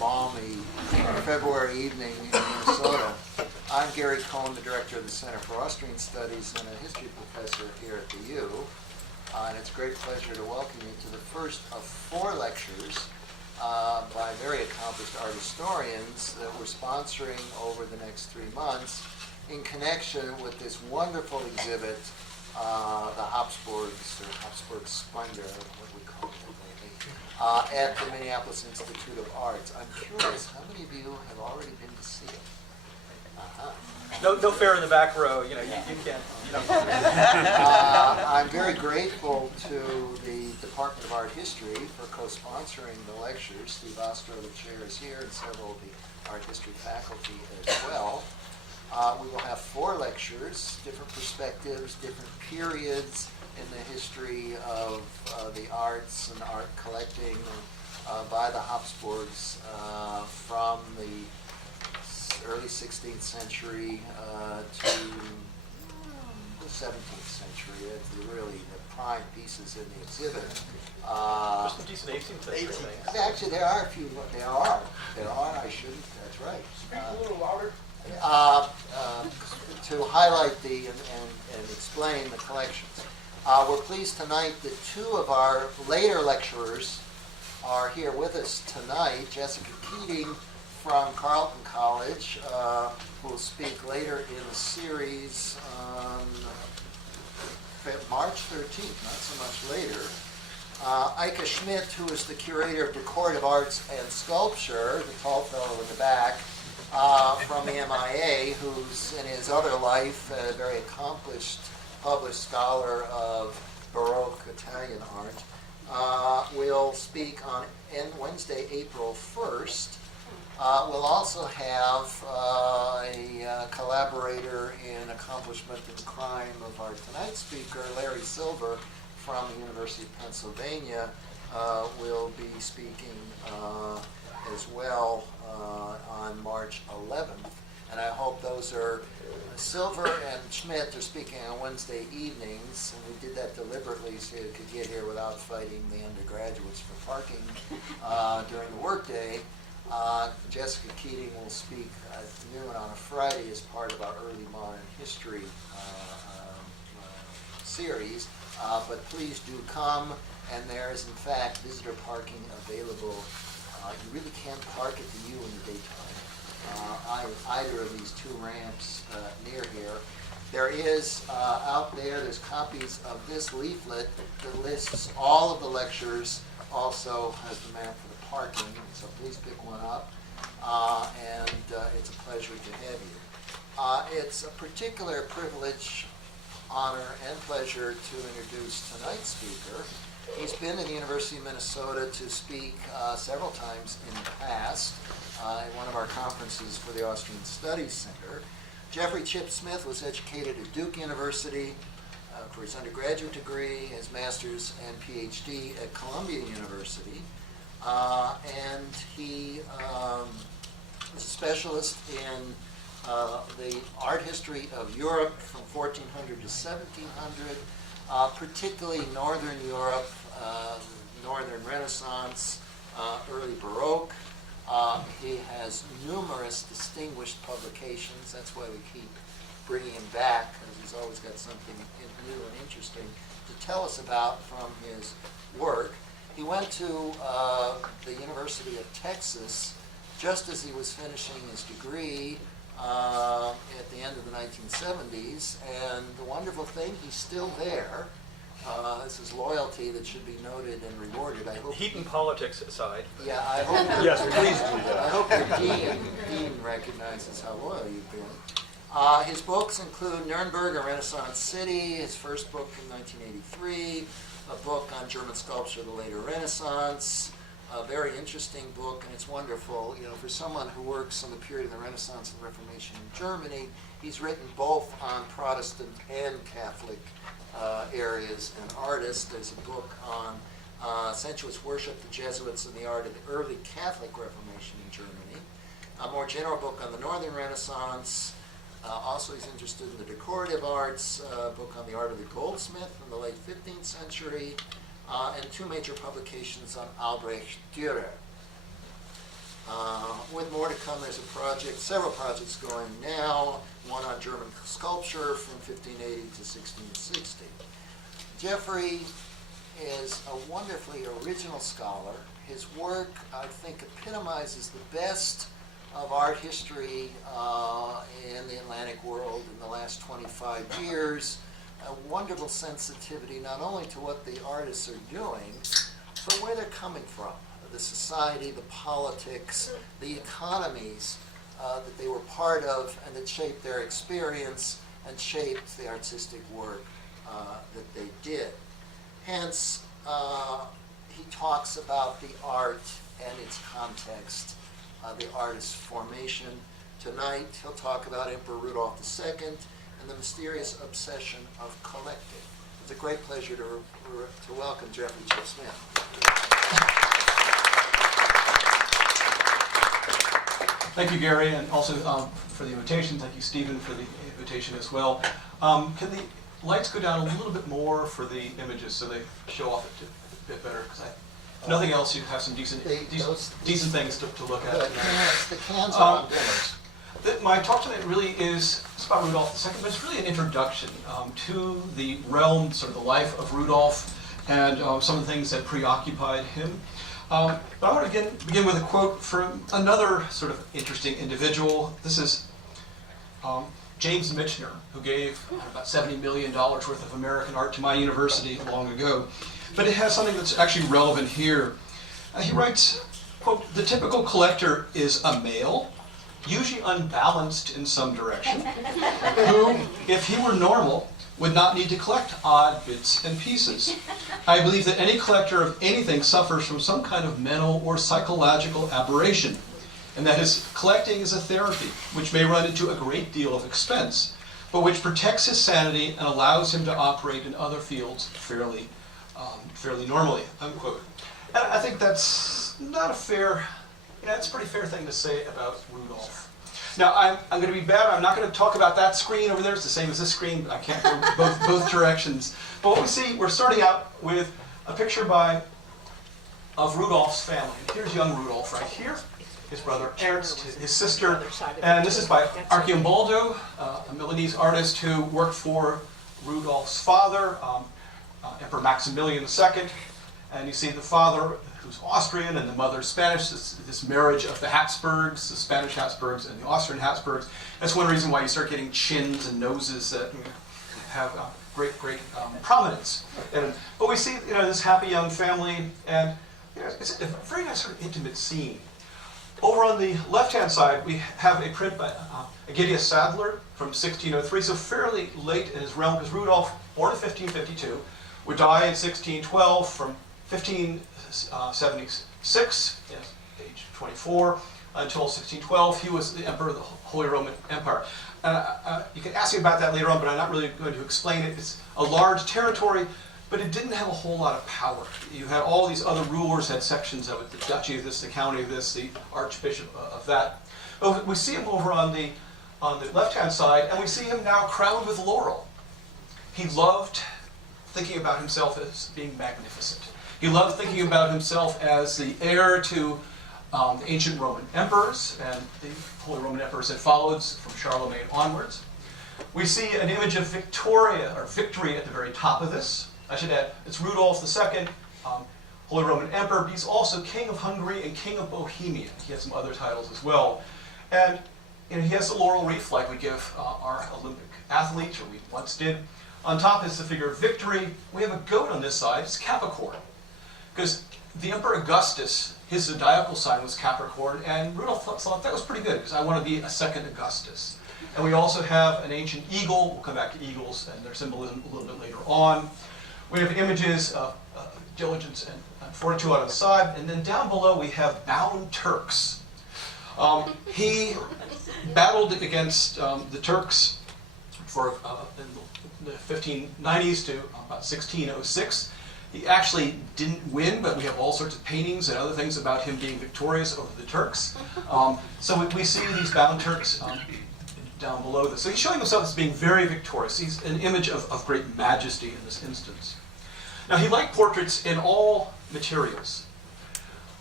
balmy February evening in Minnesota. I'm Gary Cohn, the director of the Center for Austrian Studies and a history professor here at the U. And it's a great pleasure to welcome you to the first of 4 lectures by very accomplished art historians that we're sponsoring over the next 3 months in connection with this wonderful exhibit, the Habsburgs, or Habsburg Splendor, what we call it lately, at the Minneapolis Institute of Arts. I'm curious, how many of you have already been to see it? No fair in the back row. You can't. I'm very grateful to the Department of Art History for co-sponsoring the lectures. Steve Ostro, the chair, is here, and several of the art history faculty as well. We will have 4 lectures, different perspectives, different periods in the history of the arts and art collecting by the Habsburgs from the early 16th century to the 17th century. It's really the prime pieces in the exhibit. There's some decent 18th century things. Actually, there are a few. There are. I shouldn't. That's right. Speak a little louder. To highlight and explain the collections. We're pleased tonight that 2 of our later lecturers are here with us tonight. Jessica Keating from Carleton College, who will speak later in the series on March 13th, not so much later. Eike Schmidt, who is the curator of decorative arts and sculpture, the tall fellow in the back, from the MIA, who's in his other life a very accomplished published scholar of Baroque Italian art, will speak on Wednesday, April 1st. We'll also have a collaborator in accomplishment and crime of our tonight's speaker, Larry Silver, from the University of Pennsylvania, will be speaking as well on March 11th. And I hope those are Silver and Schmidt are speaking on Wednesday evenings, and we did that deliberately so you could get here without fighting the undergraduates for parking during the workday. Jessica Keating will speak at noon on a Friday as part of our early modern history series. But please do come, and there is in fact visitor parking available. You really can't park at the U in the daytime. Either of these 2 ramps near here. There is out there's copies of this leaflet that lists all of the lectures, also has the map for the parking, so please pick one up, and it's a pleasure to have you. It's a particular privilege, honor, and pleasure to introduce tonight's speaker. He's been to the University of Minnesota to speak several times in the past in one of our conferences for the Austrian Studies Center. Jeffrey Chip Smith was educated at Duke University for his undergraduate degree, his master's and PhD at Columbia University. And he is a specialist in the art history of Europe from 1400 to 1700, particularly Northern Europe, Northern Renaissance, early Baroque. He has numerous distinguished publications. That's why we keep bringing him back, because he's always got something new and interesting to tell us about from his work. He went to the University of Texas just as he was finishing his degree at the end of the 1970s, and the wonderful thing, he's still there. This is loyalty that should be noted and rewarded. I hope Heat and politics aside. Yeah, I hope. Yes, please do that. I hope your dean recognizes how loyal you've been. His books include Nuremberg, A Renaissance City, his first book in 1983, a book on German sculpture of the later Renaissance, a very interesting book, and it's wonderful, for someone who works on the period of the Renaissance and Reformation in Germany. He's written both on Protestant and Catholic areas and artists. There's a book on sensuous worship, the Jesuits, and the art of the early Catholic Reformation in Germany. A more general book on the Northern Renaissance. Also, he's interested in the decorative arts, a book on the art of the goldsmith in the late 15th century, and 2 major publications on Albrecht Dürer. with more to come, there's a project, several projects going now, one on German sculpture from 1580 to 1660. Jeffrey is a wonderfully original scholar. His work, I think, epitomizes the best of art history in the Atlantic world in the last 25 years. A wonderful sensitivity not only to what the artists are doing, but where they're coming from. The society, the politics, the economies that they were part of and that shaped their experience and shaped the artistic work that they did. Hence, he talks about the art and its context, the artist's formation. Tonight, he'll talk about Emperor Rudolph II and the mysterious obsession of collecting. It's a great pleasure to welcome Jeffrey J. Smith. Thank you, Gary, and also for the invitation. Thank you, Stephen, for the invitation as well. Can the lights go down a little bit more for the images so they show off it a bit better? Because if nothing else, you have some decent things to look at. The cans are on dimmers. My talk tonight really is about Rudolph II, but it's really an introduction to the realm, sort of the life of Rudolph, and some of the things that preoccupied him. But I want to begin with a quote from another sort of interesting individual. This is James Michener, who gave about $70 million worth of American art to my university long ago. But it has something that's actually relevant here. He writes, quote, "The typical collector is a male, usually unbalanced in some direction, who, if he were normal, would not need to collect odd bits and pieces. I believe that any collector of anything suffers from some kind of mental or psychological aberration, and that his collecting is a therapy which may run into a great deal of expense, but which protects his sanity and allows him to operate in other fields fairly normally," unquote. And I think that's not a fair, it's a pretty fair thing to say about Rudolph. Now, I'm going to be bad. I'm not going to talk about that screen over there. It's the same as this screen. I can't go both directions. But what we see, we're starting out with a picture of Rudolph's family. Here's young Rudolph right here. His brother Ernst, his sister. And this is by Archimboldo, a Milanese artist who worked for Rudolph's father, Emperor Maximilian II. And you see the father, who's Austrian, and the mother Spanish. This marriage of the Habsburgs, the Spanish Habsburgs and the Austrian Habsburgs. That's one reason why you start getting chins and noses that have great prominence. But we see this happy young family, and it's a very nice sort of intimate scene. Over on the left-hand side, we have a print by Aegidius Sadler from 1603, so fairly late in his realm, because Rudolph, born in 1552, would die in 1612 from 1576, age 24, until 1612. He was the emperor of the Holy Roman Empire. You can ask me about that later on, but I'm not really going to explain it. It's a large territory, but it didn't have a whole lot of power. You had all these other rulers had sections of it, the duchy of this, the county of this, the archbishop of that. But we see him over on the left-hand side, and we see him now crowned with laurel. He loved thinking about himself as being magnificent. He loved thinking about himself as the heir to the ancient Roman emperors, and the Holy Roman emperors had followed from Charlemagne onwards. We see an image of Victoria, or victory, at the very top of this. I should add, it's Rudolph II, Holy Roman Emperor, but he's also King of Hungary and King of Bohemia. He has some other titles as well. And he has the laurel wreath like we give our Olympic athletes, or we once did. On top is the figure of victory. We have a goat on this side. It's Capricorn. Because the Emperor Augustus, his zodiacal sign was Capricorn, and Rudolph thought that was pretty good, because I want to be a second Augustus. And we also have an ancient eagle. We'll come back to eagles and their symbolism a little bit later on. We have images of diligence and fortitude on the side, and then down below we have bound Turks. He battled against the Turks for in the 1590s to about 1606. He actually didn't win, but we have all sorts of paintings and other things about him being victorious over the Turks. So we see these bound Turks down below this. So he's showing himself as being very victorious. He's an image of great majesty in this instance. Now, he liked portraits in all materials.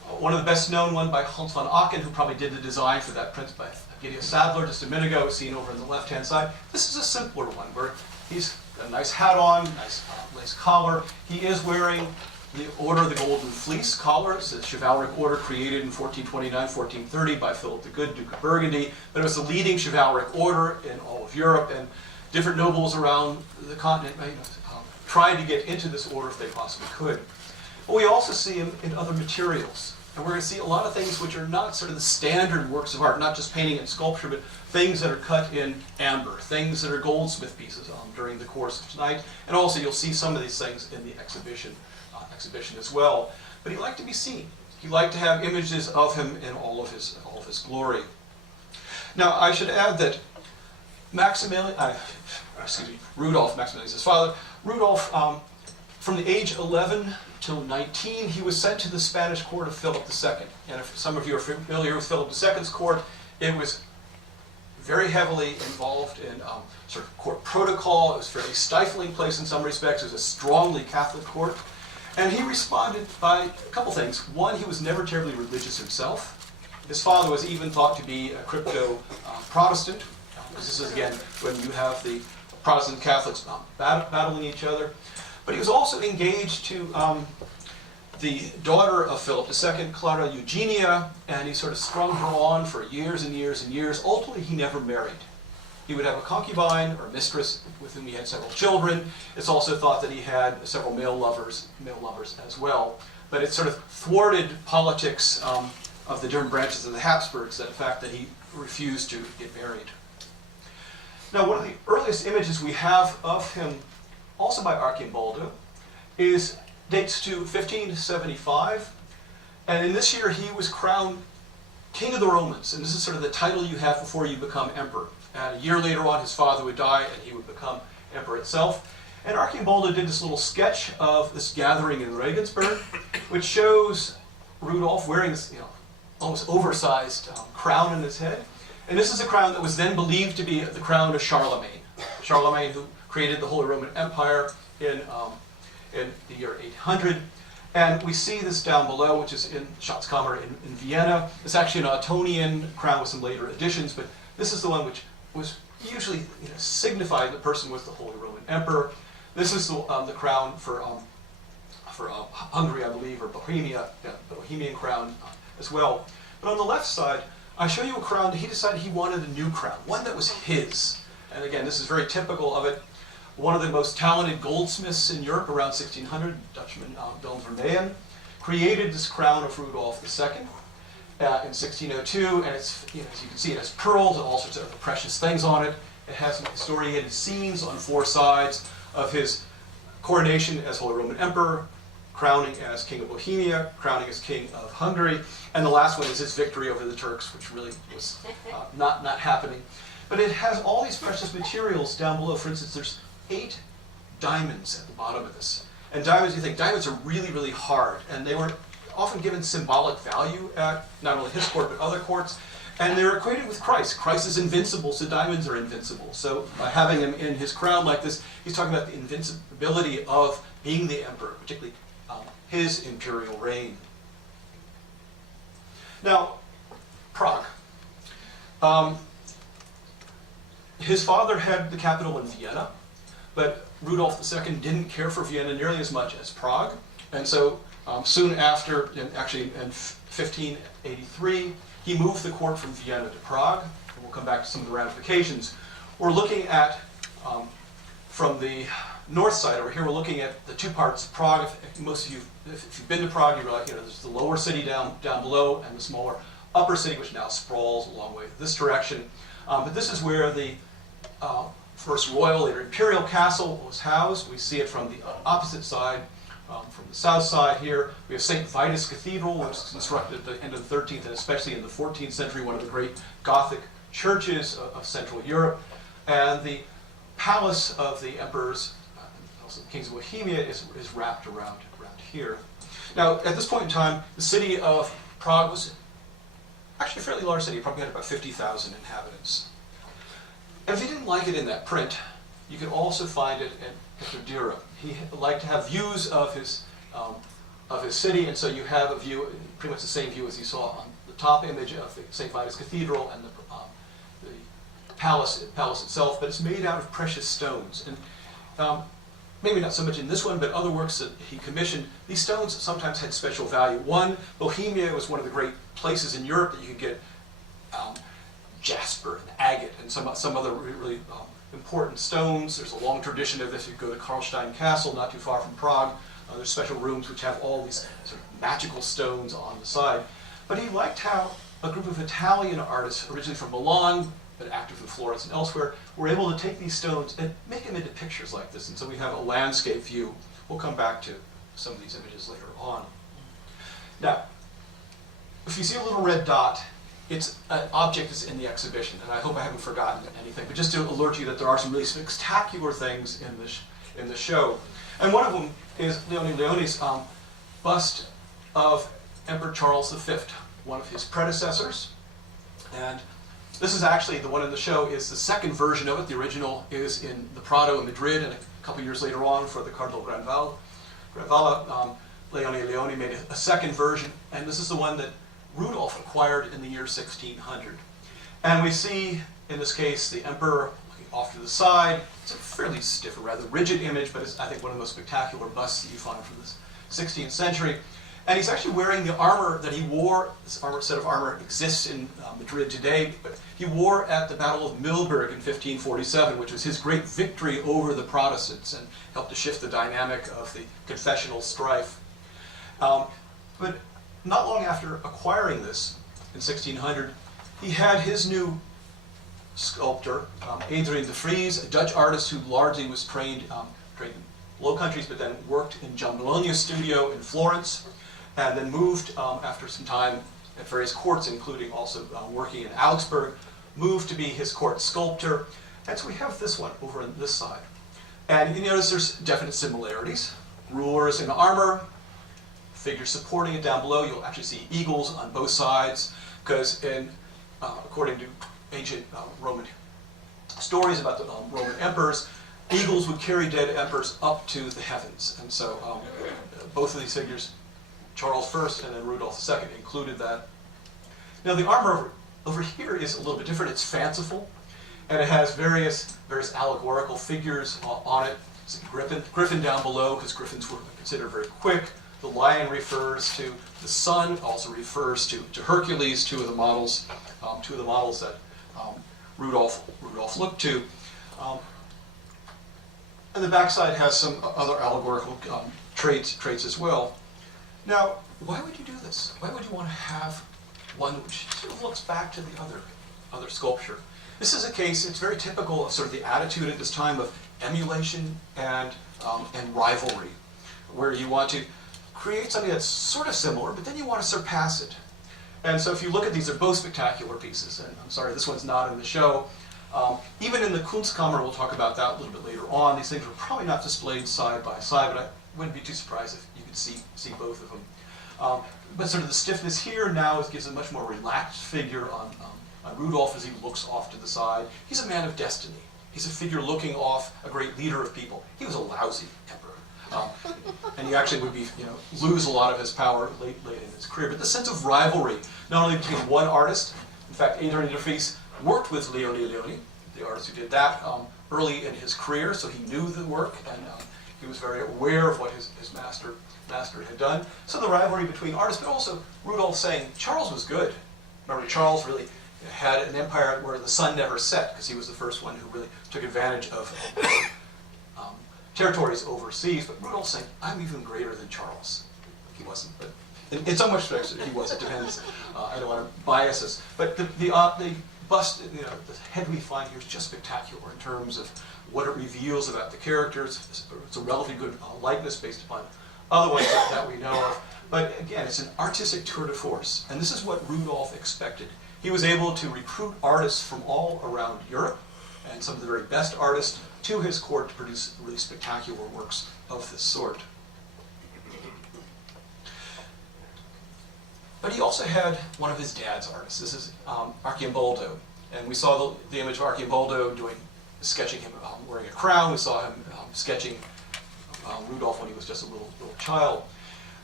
One of the best known one by Hans von Aachen, who probably did the design for that print by Gideon Sadler just a minute ago, seen over on the left-hand side. This is a simpler one where he's got a nice hat on, nice lace collar. He is wearing the Order of the Golden Fleece collar. It's a chivalric order created in 1429, 1430 by Philip the Good, Duke of Burgundy. But it was the leading chivalric order in all of Europe, and different nobles around the continent tried to get into this order if they possibly could. But we also see him in other materials. And we're going to see a lot of things which are not sort of the standard works of art, not just painting and sculpture, but things that are cut in amber, things that are goldsmith pieces during the course of tonight. And also you'll see some of these things in the exhibition as well. But he liked to be seen. He liked to have images of him in all of his glory. Now I should add that Rudolf, Maximilian's his father, Rudolf, from the age 11 till 19, he was sent to the Spanish court of Philip II. And if some of you are familiar with Philip II's court, it was very heavily involved in sort of court protocol. It was a fairly stifling place in some respects. It was a strongly Catholic court. And he responded by a couple things. One, he was never terribly religious himself. His father was even thought to be a crypto-Protestant. This is, again, when you have the Protestant and Catholics battling each other. But he was also engaged to the daughter of Philip II, Clara Eugenia, and he sort of strung her on for years and years and years. Ultimately, he never married. He would have a concubine or a mistress with whom he had several children. It's also thought that he had several male lovers as well. But it sort of thwarted politics of the different branches of the Habsburgs, the fact that he refused to get married. Now, one of the earliest images we have of him, also by Arcimboldo, dates to 1575. And in this year, he was crowned King of the Romans. And this is sort of the title you have before you become emperor. And a year later on, his father would die, and he would become emperor itself. And Arcimboldo did this little sketch of this gathering in Regensburg, which shows Rudolf wearing this, almost oversized crown in his head. And this is a crown that was then believed to be the crown of Charlemagne. Charlemagne, who created the Holy Roman Empire in the year 800. And we see this down below, which is in Schatzkammer in Vienna. It's actually an Ottonian crown with some later additions, but this is the one which was usually signified the person was the Holy Roman Emperor. This is the crown for Hungary, I believe, or Bohemia, the Bohemian crown as well. But on the left side, I show you a crown that he decided he wanted a new crown, one that was his. And again, this is very typical of it. One of the most talented goldsmiths in Europe around 1600, Dutchman Willem Vermeyen, created this crown of Rudolf II in 1602. And it's, as you can see, it has pearls and all sorts of precious things on it. It has some historiated scenes on four sides of his coronation as Holy Roman Emperor, crowning as King of Bohemia, crowning as King of Hungary, and the last one is his victory over the Turks, which really was not happening. But it has all these precious materials down below. For instance, there's 8 diamonds at the bottom of this. And diamonds, you think, diamonds are really, really hard, and they were often given symbolic value at not only his court, but other courts. And they're equated with Christ. Christ is invincible, so diamonds are invincible. So by having him in his crown like this, he's talking about the invincibility of being the emperor, particularly his imperial reign. Now, Prague. His father had the capital in Vienna, but Rudolf II didn't care for Vienna nearly as much as Prague. And so soon after, actually in 1583, he moved the court from Vienna to Prague. And we'll come back to some of the ramifications. We're looking at, from the north side over here, we're looking at the two parts of Prague. Most of you, if you've been to Prague, you realize there's the lower city down below and the smaller upper city, which now sprawls a long way this direction. But this is where the first royal, later imperial castle was housed. We see it from the opposite side, from the south side here. We have St. Vitus Cathedral, which was constructed at the end of the 13th and especially in the 14th century, one of the great Gothic churches of Central Europe. And the palace of the emperors, also the kings of Bohemia, is wrapped around here. Now, at this point in time, the city of Prague was actually a fairly large city. It probably had about 50,000 inhabitants. And if you didn't like it in that print, you could also find it at Dürer. He liked to have views of his of his city, and so you have a view, pretty much the same view as you saw on the top image of the St. Vitus Cathedral and the palace itself, but it's made out of precious stones. And maybe not so much in this one, but other works that he commissioned, these stones sometimes had special value. One, Bohemia was one of the great places in Europe that you could get jasper and agate and some other really important stones. There's a long tradition of this. You go to Karlstein Castle, not too far from Prague. There's special rooms which have all these sort of magical stones on the side. But he liked how a group of Italian artists, originally from Milan, but active in Florence and elsewhere, were able to take these stones and make them into pictures like this. And so we have a landscape view. We'll come back to some of these images later on. Now, if you see a little red dot, it's an object that's in the exhibition, and I hope I haven't forgotten anything, but just to alert you that there are some really spectacular things in the show. And one of them is Leonie's bust of Emperor Charles V, one of his predecessors. And this is actually, the one in the show is the second version of it. The original is in the Prado in Madrid, and a couple years later on for the Cardinal Granvalla, Leone made a second version, and this is the one that Rudolph acquired in the year 1600. And we see, in this case, the emperor looking off to the side. It's a fairly stiff, or rather rigid image, but it's, I think, one of the most spectacular busts that you find from this 16th century. And he's actually wearing the armor that he wore. This set of armor exists in Madrid today, but he wore at the Battle of Milberg in 1547, which was his great victory over the Protestants and helped to shift the dynamic of the confessional strife. But not long after acquiring this in 1600, he had his new sculptor, Adrien de Vries, a Dutch artist who largely was trained in Low Countries, but then worked in Gian Bologna's studio in Florence, and then moved after some time at various courts, including also working in Augsburg, moved to be his court sculptor. And so we have this one over on this side. And you notice there's definite similarities. Rulers in armor, figures supporting it down below. You'll actually see eagles on both sides, because according to ancient Roman stories about the Roman emperors, eagles would carry dead emperors up to the heavens. And so both of these figures, Charles I and then Rudolf II, included that. Now the armor over here is a little bit different. It's fanciful, and it has various allegorical figures on it. It's a griffin down below, because griffins were considered very quick. The lion refers to the sun, also refers to Hercules, two of the models that Rudolph looked to. And the backside has some other allegorical traits as well. Now, why would you do this? Why would you want to have one which sort of looks back to the other sculpture? This is a case, it's very typical of sort of the attitude at this time of emulation and rivalry, where you want to create something that's sort of similar, but then you want to surpass it. And so if you look at these, they're both spectacular pieces. And I'm sorry, this one's not in the show. Even in the Kunstkammer, we'll talk about that a little bit later on, these things were probably not displayed side by side, but I wouldn't be too surprised if you could see both of them. But sort of the stiffness here now gives a much more relaxed figure on Rudolph as he looks off to the side. He's a man of destiny. He's a figure looking off, a great leader of people. He was a lousy emperor. And he actually would lose a lot of his power late in his career. But the sense of rivalry, not only between one artist, in fact, Adrien de Vries worked with Leone, the artist who did that, early in his career, so he knew the work, and he was very aware of what his master had done. So the rivalry between artists, but also Rudolph saying Charles was good. Remember, Charles really had an empire where the sun never set, because he was the first one who really took advantage of territories overseas. But Rudolph saying, I'm even greater than Charles. He wasn't, but in some respects he was. It depends. I don't want to bias us. But the bust, the head we find here is just spectacular in terms of what it reveals about the characters. It's a relatively good likeness based upon other ones that we know of. But again, it's an artistic tour de force. And this is what Rudolph expected. He was able to recruit artists from all around Europe, and some of the very best artists, to his court to produce really spectacular works of this sort. But he also had one of his dad's artists. This is Archimboldo. And we saw the image of Archimboldo sketching him wearing a crown. We saw him sketching Rudolph when he was just a little child.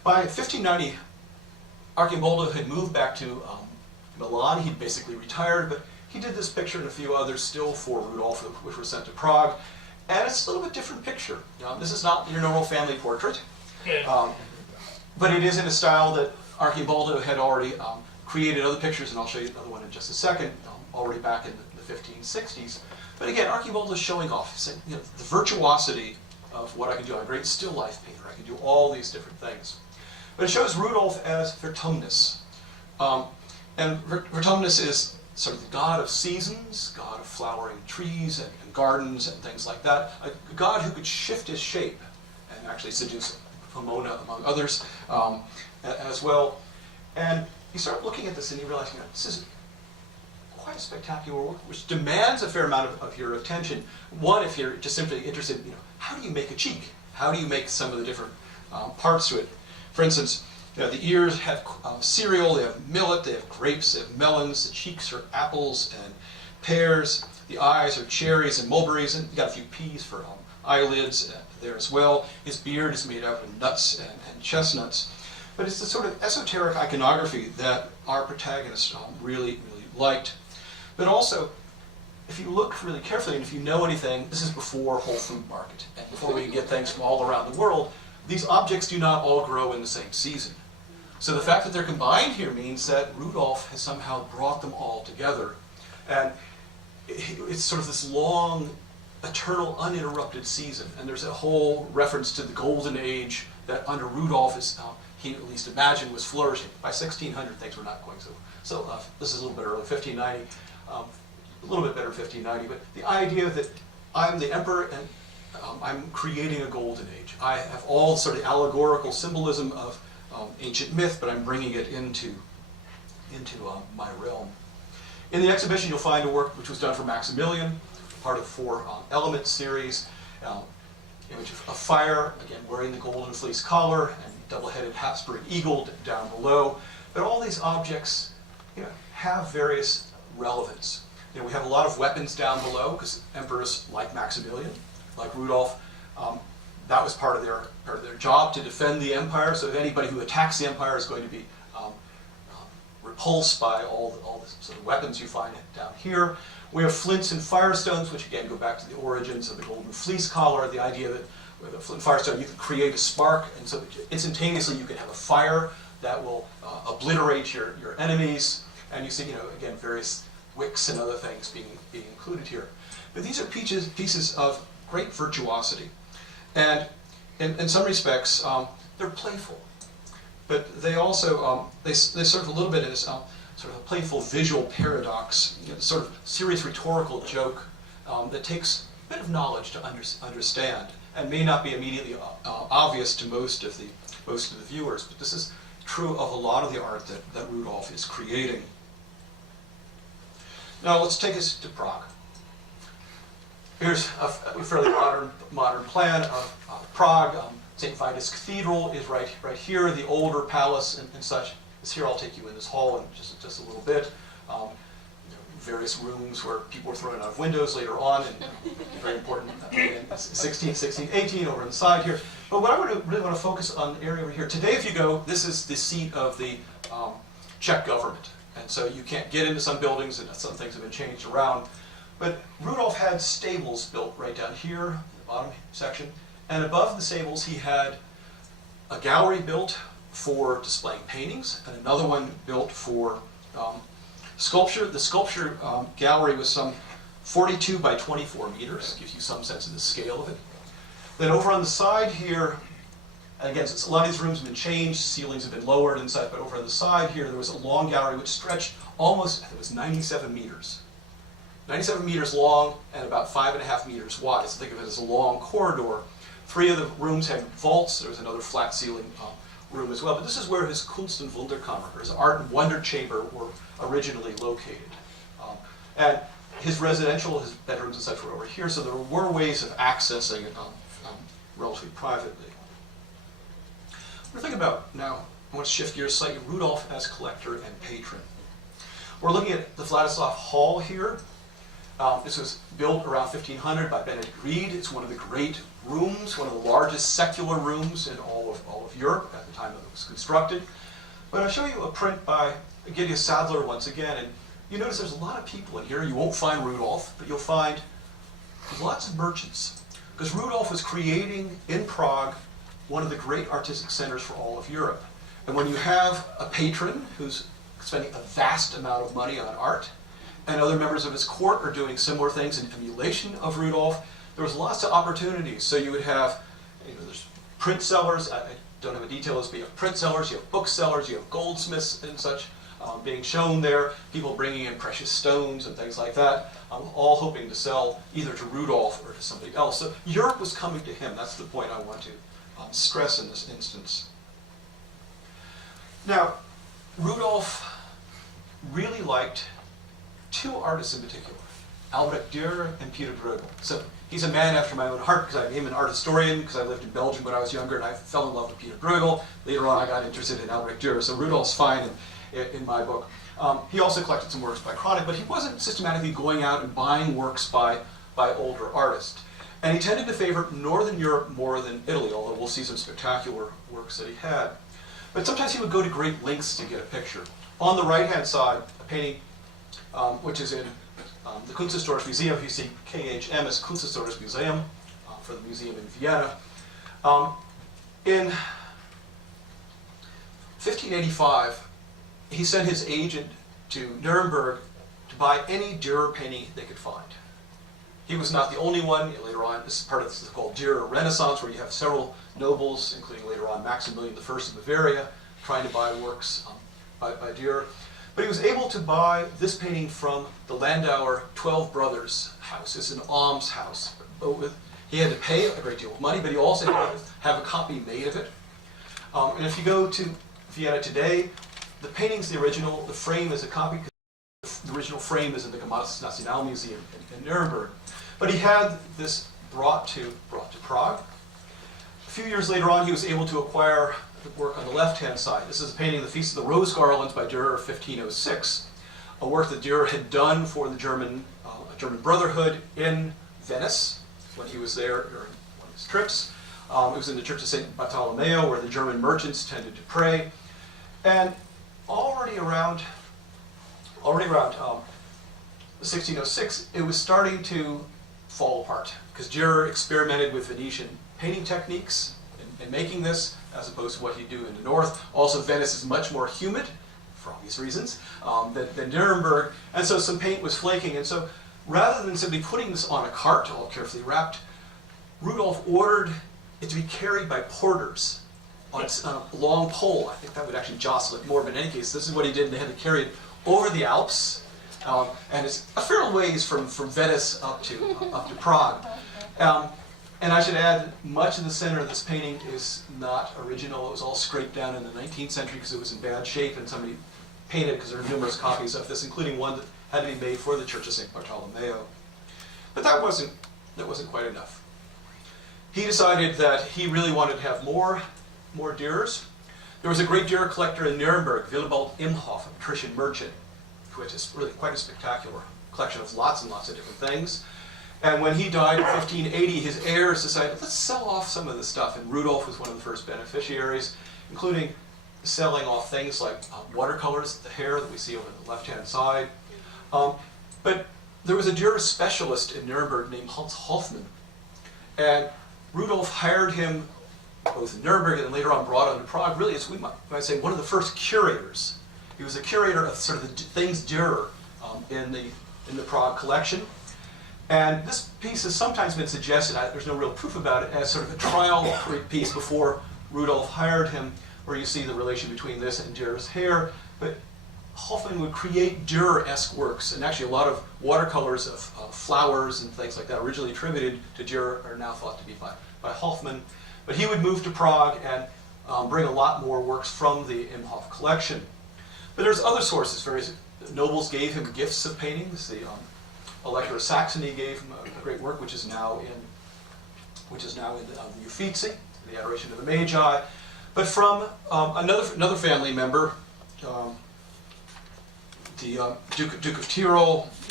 By 1590, Archimboldo had moved back to Milan. He'd basically retired, but he did this picture and a few others still for Rudolf, which were sent to Prague. And it's a little bit different picture. This is not your normal family portrait, but it is in a style that Archimboldo had already created other pictures, and I'll show you another one in just a second, already back in the 1560s. But again, Archimboldo is showing off. He's saying, the virtuosity of what I can do. I'm a great still life painter. I can do all these different things. But it shows Rudolf as Vertumnus. And Vertumnus is sort of the god of seasons, god of flowering trees and gardens and things like that. A god who could shift his shape and actually seduce Pomona, among others, as well. And you start looking at this and you realize, this is quite a spectacular work, which demands a fair amount of your attention. One, if you're just simply interested, how do you make a cheek? How do you make some of the different parts to it? For instance, the ears have cereal, they have millet, they have grapes, they have melons, the cheeks are apples and pears, the eyes are cherries and mulberries, and you got a few peas for eyelids there as well. His beard is made out of nuts and chestnuts. But it's the sort of esoteric iconography that our protagonist really, really liked. But also, if you look really carefully, and if you know anything, this is before Whole Food Market, and before we get things from all around the world, these objects do not all grow in the same season. So the fact that they're combined here means that Rudolf has somehow brought them all together. And it's sort of this long, eternal, uninterrupted season. And there's a whole reference to the golden age that under Rudolf is, he at least imagined, was flourishing. By 1600, things were not going so. This is a little bit early, 1590. A little bit better 1590, but the idea that I'm the emperor and I'm creating a golden age. I have all sort of allegorical symbolism of ancient myth, but I'm bringing it into my realm. In the exhibition, you'll find a work which was done for Maximilian, part of the 4 element series. Image of fire, again wearing the golden fleece collar and double-headed Habsburg eagle down below. But all these objects have various relevance. We have a lot of weapons down below because emperors like Maximilian, like Rudolf, that was part of their job to defend the empire. So if anybody who attacks the empire is going to be repulsed by all the sort of weapons you find down here. We have flints and firestones, which again go back to the origins of the golden fleece collar, the idea that with a flint firestone you can create a spark, and so instantaneously you can have a fire that will obliterate your enemies. And you see, again, various wicks and other things being included here. But these are pieces of great virtuosity. And in some respects, they're playful. But they also, they serve a little bit as sort of a playful visual paradox, sort of serious rhetorical joke that takes a bit of knowledge to understand and may not be immediately obvious to most of the viewers. But this is true of a lot of the art that Rudolf is creating. Now let's take us to Prague. Here's a fairly modern plan of Prague. St. Vitus Cathedral is right here. The older palace and such is here. I'll take you in this hall in just a little bit. Various rooms where people were thrown out of windows later on, and very important in 16, 18 over on the side here. But what I really want to focus on the area over here. Today, if you go, this is the seat of the Czech government. And so you can't get into some buildings, and some things have been changed around. But Rudolf had stables built right down here, in the bottom section. And above the stables, he had a gallery built for displaying paintings, and another one built for sculpture. The sculpture gallery was some 42 by 24 meters, gives you some sense of the scale of it. Then over on the side here, and again, a lot of these rooms have been changed, ceilings have been lowered and such, but over on the side here, there was a long gallery which stretched almost, I think it was 97 meters. 97 meters long and about 5.5 meters wide. So think of it as a long corridor. 3 of the rooms had vaults. There was another flat ceiling room as well. But this is where his Kunst- und Wunderkammer, or his art and wonder chamber, were originally located. And his residential, his bedrooms and such were over here, so there were ways of accessing it relatively privately. We're thinking about now, I want to shift gears slightly, Rudolf as collector and patron. We're looking at the Vladislav Hall here. This was built around 1500 by Benedict Reed. It's one of the great rooms, one of the largest secular rooms in all of Europe at the time that it was constructed. But I'll show you a print by Gideon Sadler once again, and you notice there's a lot of people in here. You won't find Rudolph, but you'll find lots of merchants. Because Rudolph was creating in Prague one of the great artistic centers for all of Europe. And when you have a patron who's spending a vast amount of money on art, and other members of his court are doing similar things in emulation of Rudolph, there was lots of opportunities. So you would have, there's print sellers, I don't have a detail list, but you have print sellers, you have booksellers, you have goldsmiths and such being shown there, people bringing in precious stones and things like that, all hoping to sell either to Rudolph or to somebody else. So Europe was coming to him. That's the point I want to stress in this instance. Now, Rudolph really liked two artists in particular, Albrecht Dürer and Peter Bruegel. So he's a man after my own heart because I became an art historian because I lived in Belgium when I was younger and I fell in love with Peter Bruegel. Later on I got interested in Albrecht Dürer, so Rudolph's fine in my book. He also collected some works by Chronic, but he wasn't systematically going out and buying works by older artists. And he tended to favor Northern Europe more than Italy, although we'll see some spectacular works that he had. But sometimes he would go to great lengths to get a picture. On the right-hand side, a painting which is in the Kunsthistorisches Museum. You see KHM as Kunsthistorisches Museum for the museum in Vienna. In 1585, he sent his agent to Nuremberg to buy any Dürer painting they could find. He was not the only one. Later on, this is part of this called Dürer Renaissance, where you have several nobles, including later on Maximilian I of Bavaria, trying to buy works by Dürer. But he was able to buy this painting from the Landauer 12 Brothers house. It's an almshouse. He had to pay a great deal of money, but he also had to have a copy made of it. And if you go to Vienna today, the painting's the original, the frame is a copy, because the original frame is in the Gemäldes Nationalmuseum in Nuremberg. But he had this brought to Prague. A few years later on, he was able to acquire the work on the left-hand side. This is a painting, The Feast of the Rose Garlands by Dürer, 1506, a work that Dürer had done for the German Brotherhood in Venice when he was there during one of his trips. It was in the Church of St. Bartolomeo, where the German merchants tended to pray. And already around 1606, it was starting to fall apart, because Dürer experimented with Venetian painting techniques in making this, as opposed to what he'd do in the north. Also, Venice is much more humid, for obvious reasons, than Nuremberg, and so some paint was flaking. And so, rather than simply putting this on a cart, all carefully wrapped, Rudolph ordered it to be carried by porters on a long pole. I think that would actually jostle it more, but in any case, this is what he did. They had to carry it over the Alps, and it's a fair ways from Venice up to Prague. And I should add, much of the center of this painting is not original. It was all scraped down in the 19th century because it was in bad shape, and somebody painted it because there are numerous copies of this, including one that had to be made for the Church of St. Bartolomeo. But that wasn't quite enough. He decided that he really wanted to have more Dürers. There was a great Dürer collector in Nuremberg, Willibald Imhoff, a patrician merchant, who had really quite a spectacular collection of lots and lots of different things. And when he died in 1580, his heirs decided, let's sell off some of this stuff. And Rudolph was one of the first beneficiaries, including selling off things like watercolors, the hair that we see over the left-hand side. But there was a Dürer specialist in Nuremberg named Hans Hofmann. And Rudolph hired him both in Nuremberg and later on brought on to Prague. Really, as we might say, one of the first curators. He was a curator of sort of the things Dürer in the Prague collection. And this piece has sometimes been suggested, there's no real proof about it, as sort of a trial piece before Rudolph hired him, where you see the relation between this and Dürer's hair. But Hoffmann would create Dürer-esque works, and actually a lot of watercolors of flowers and things like that, originally attributed to Dürer, are now thought to be by Hoffmann. But he would move to Prague and bring a lot more works from the Imhoff collection. But there's other sources. Various nobles gave him gifts of paintings. The Elector of Saxony gave him a great work, which is now in the Uffizi, the Adoration of the Magi. But from another family member, the Duke of Tyrol,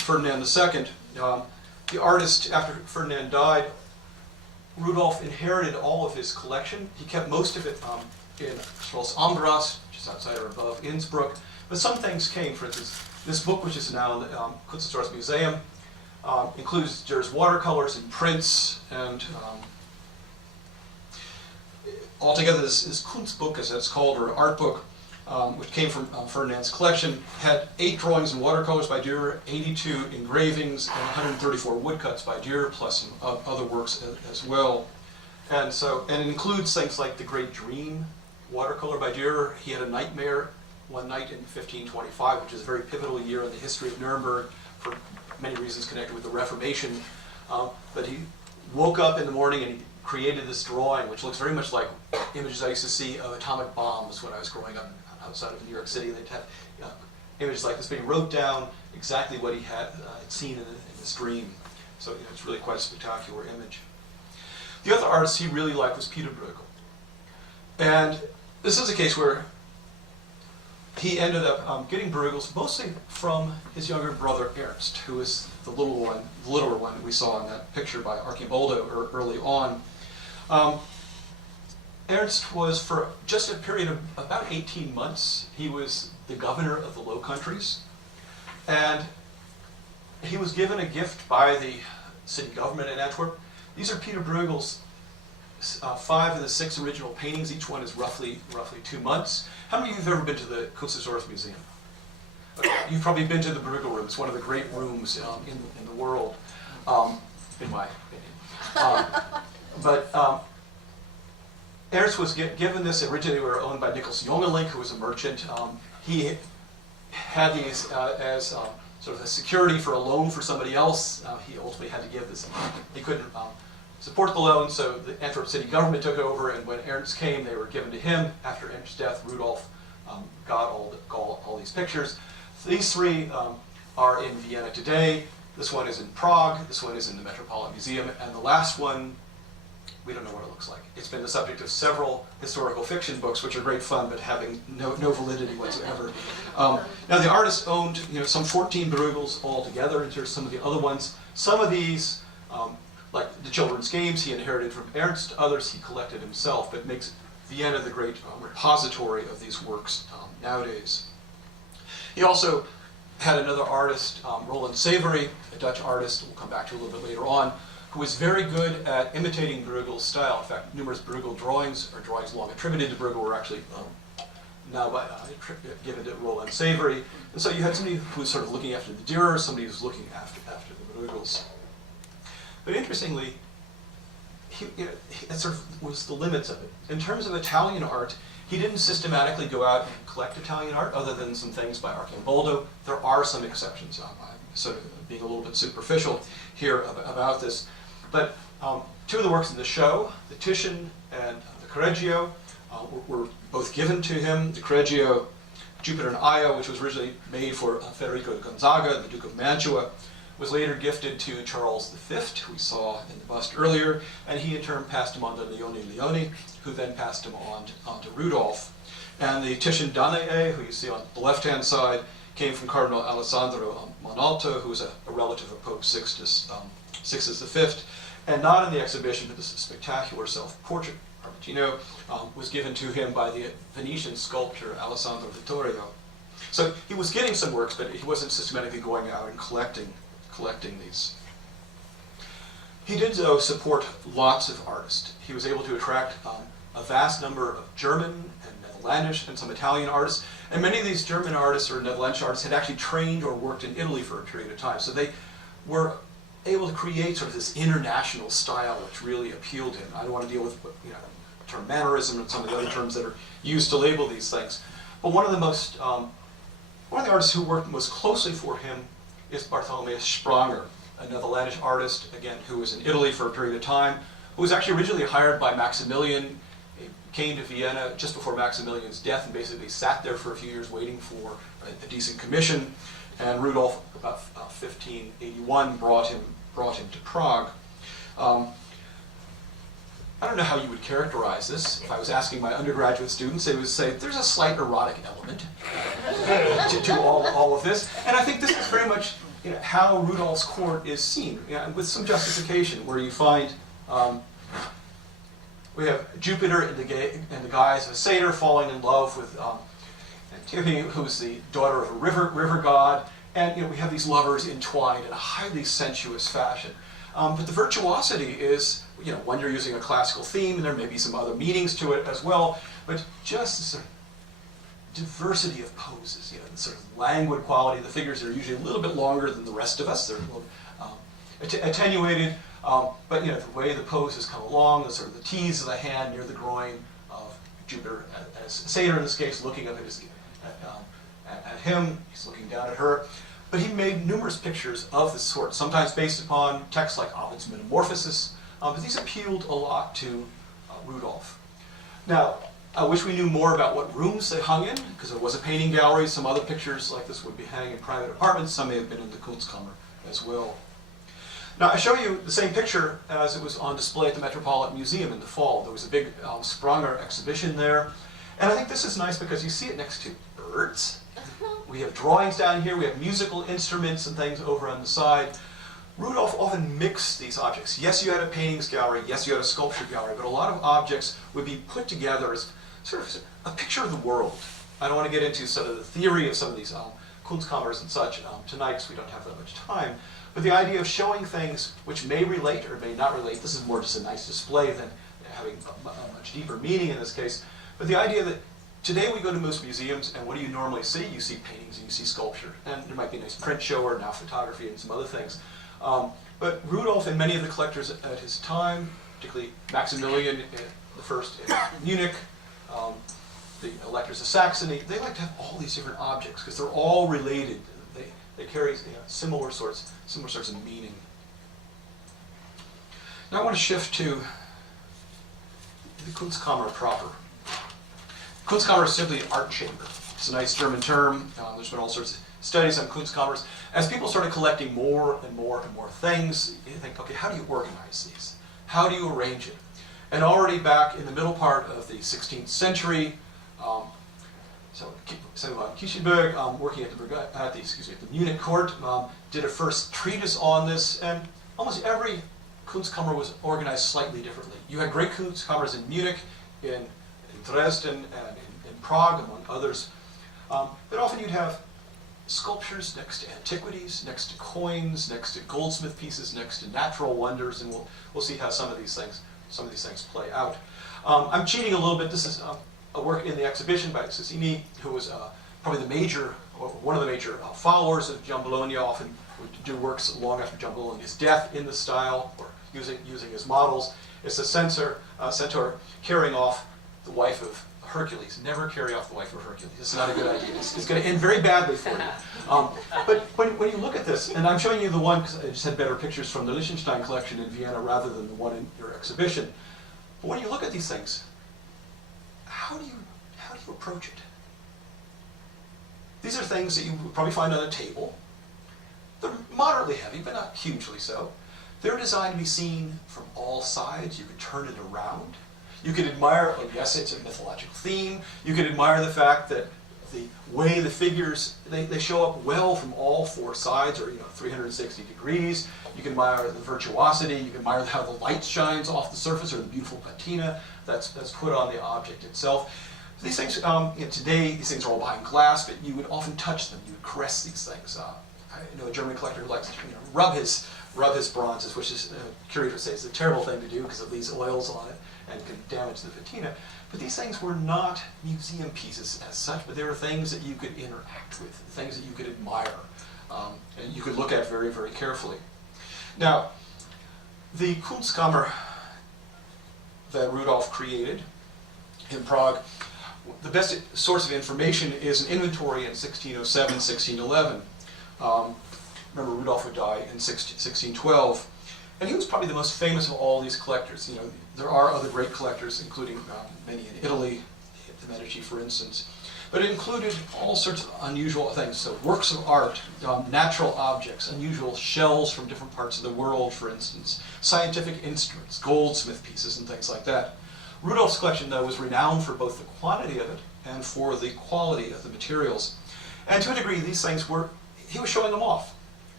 Ferdinand II. The artist, after Ferdinand died, Rudolf inherited all of his collection. He kept most of it in Schloss Ambras, which is outside or above Innsbruck. But some things came. For instance, this book, which is now in the Kunstkammer Museum, includes Dürer's watercolors and prints, and altogether this Kunstbuch, as it's called, or art book, which came from Ferdinand's collection, had 8 drawings and watercolors by Dürer, 82 engravings, and 134 woodcuts by Dürer, plus some other works as well. And it includes things like the Great Dream watercolor by Dürer. He had a nightmare one night in 1525, which is a very pivotal year in the history of Nuremberg for many reasons connected with the Reformation. But he woke up in the morning and he created this drawing, which looks very much like images I used to see of atomic bombs when I was growing up outside of New York City. They'd have images like this, but he wrote down exactly what he had seen in this dream. So it's really quite a spectacular image. The other artist he really liked was Peter Bruegel. And this is a case where he ended up getting Bruegels mostly from his younger brother Ernst, who is the littler one we saw in that picture by Archibaldo early on. Ernst was, for just a period of about 18 months, he was the governor of the Low Countries. And he was given a gift by the city government in Antwerp. These are Peter Bruegel's 5 of the 6 original paintings. Each one is roughly 2 months. How many of you have ever been to the Kunstkammer Museum? Okay, you've probably been to the Bruegel room. It's one of the great rooms in the world, in my opinion. But Ernst was given this. Originally, they were owned by Nicholas Jongelink, who was a merchant. He had these as sort of a security for a loan for somebody else. He ultimately had to give this. He couldn't support the loan, so the Antwerp city government took over, and when Ernst came, they were given to him. After Ernst's death, Rudolf got all these pictures. So these 3 are in Vienna today. This one is in Prague, this one is in the Metropolitan Museum, and the last one, we don't know what it looks like. It's been the subject of several historical fiction books, which are great fun, but having no validity whatsoever. Now, the artist owned some 14 Bruegels altogether, and here's some of the other ones. Some of these, like the children's games, he inherited from Ernst. Others he collected himself, but makes Vienna the great repository of these works nowadays. He also had another artist, Roland Savory, a Dutch artist we'll come back to a little bit later on, who was very good at imitating Bruegel's style. In fact, numerous Bruegel drawings, or drawings long attributed to Bruegel, were actually now given to Roland Savory. And so you had somebody who was sort of looking after the Dürer, somebody who was looking after the Bruegels. But interestingly, that sort of was the limits of it. In terms of Italian art, he didn't systematically go out and collect Italian art, other than some things by Archibaldo. There are some exceptions. I'm sort of being a little bit superficial here about this. But 2 of the works in the show, the Titian and the Correggio, were both given to him. The Correggio, Jupiter and Io, which was originally made for Federico Gonzaga, the Duke of Mantua, was later gifted to Charles V, who we saw in the bust earlier, and he in turn passed him on to Leone, who then passed him on to Rudolph. And the Titian Danae, who you see on the left-hand side, came from Cardinal Alessandro Monalto, who was a relative of Pope Sixtus V. And not in the exhibition, but this spectacular self-portrait, Argentino, was given to him by the Venetian sculptor Alessandro Vittorio. So he was getting some works, but he wasn't systematically going out and collecting these. He did, though, support lots of artists. He was able to attract a vast number of German and Netherlandish and some Italian artists. And many of these German artists or Netherlandish artists had actually trained or worked in Italy for a period of time. So they were able to create sort of this international style which really appealed to him. I don't want to deal with the term Mannerism and some of the other terms that are used to label these things. But one of the artists who worked most closely for him is Bartholomeus Spranger, a Netherlandish artist, again, who was in Italy for a period of time, who was actually originally hired by Maximilian. He came to Vienna just before Maximilian's death and basically sat there for a few years waiting for a decent commission. And Rudolf, about 1581, brought him to Prague. I don't know how you would characterize this. If I was asking my undergraduate students, they would say there's a slight erotic element to all of this. And I think this is very much how Rudolph's court is seen, with some justification, where you find we have Jupiter in the guise of a satyr falling in love with Antiope, who's the daughter of a river god, and we have these lovers entwined in a highly sensuous fashion. But the virtuosity is, when you're using a classical theme, and there may be some other meanings to it as well, but just the sort of diversity of poses, the sort of languid quality. The figures are usually a little bit longer than the rest of us. They're a little attenuated, but the way the poses come along, the sort of the tease of the hand near the groin of Jupiter, as satyr in this case, looking up at him, he's looking down at her. But he made numerous pictures of this sort, sometimes based upon texts like Ovid's Metamorphosis, but these appealed a lot to Rudolph. Now, I wish we knew more about what rooms they hung in, because there was a painting gallery. Some other pictures like this would be hanging in private apartments. Some may have been in the Kunstkammer as well. Now, I show you the same picture as it was on display at the Metropolitan Museum in the fall. There was a big Spranger exhibition there. And I think this is nice because you see it next to birds. We have drawings down here. We have musical instruments and things over on the side. Rudolph often mixed these objects. Yes, you had a paintings gallery. Yes, you had a sculpture gallery. But a lot of objects would be put together as sort of a picture of the world. I don't want to get into sort of the theory of some of these Kunstkammers and such tonight, because we don't have that much time. But the idea of showing things which may relate or may not relate, this is more just a nice display than having a much deeper meaning in this case. But the idea that today we go to most museums, and what do you normally see? You see paintings and you see sculpture. And there might be a nice print show or now photography and some other things. But Rudolph and many of the collectors at his time, particularly Maximilian I in Munich, the electors of Saxony, they like to have all these different objects because they're all related. They carry similar sorts of meaning. Now I want to shift to the Kunstkammer proper. Kunstkammer is simply an art chamber. It's a nice German term. There's been all sorts of studies on Kunstkammers. As people started collecting more and more and more things, you think, okay, how do you organize these? How do you arrange it? And already back in the middle part of the 16th century, Kischenberg, working at the Munich court, did a first treatise on this, and almost every Kunstkammer was organized slightly differently. You had great Kunstkammers in Munich, in Dresden, and in Prague, among others. But often you'd have sculptures next to antiquities, next to coins, next to goldsmith pieces, next to natural wonders, and we'll see how some of these things play out. I'm cheating a little bit. This is a work in the exhibition by Cicini, who was probably one of the major followers of Giambologna. Often would do works long after Giambologna's death in the style, or using his models. It's a centaur carrying off the wife of Hercules. Never carry off the wife of Hercules. It's not a good idea. It's going to end very badly for you. But when you look at this, and I'm showing you the one because I just had better pictures from the Liechtenstein collection in Vienna rather than the one in your exhibition. But when you look at these things, how do you approach it? These are things that you would probably find on a table. They're moderately heavy, but not hugely so. They're designed to be seen from all sides. You could turn it around. You could admire, yes, it's a mythological theme. You could admire the fact that the way the figures, they show up well from all four sides, or 360 degrees. You can admire the virtuosity. You can admire how the light shines off the surface, or the beautiful patina that's put on the object itself. These things, today, these things are all behind glass, but you would often touch them. You would caress these things. I know a German collector who likes to rub his bronzes, which is, curators say, is a terrible thing to do because of these oils on it and can damage the patina. But these things were not museum pieces as such, but they were things that you could interact with, things that you could admire, and you could look at very, very carefully. Now, the Kunstkammer that Rudolph created in Prague, the best source of information is an inventory in 1607, 1611. Remember, Rudolph would die in 1612, and he was probably the most famous of all these collectors. There are other great collectors, including many in Italy, the Medici, for instance. But it included all sorts of unusual things. So works of art, natural objects, unusual shells from different parts of the world, for instance, scientific instruments, goldsmith pieces, and things like that. Rudolph's collection, though, was renowned for both the quantity of it and for the quality of the materials. And to a degree, these things he was showing them off.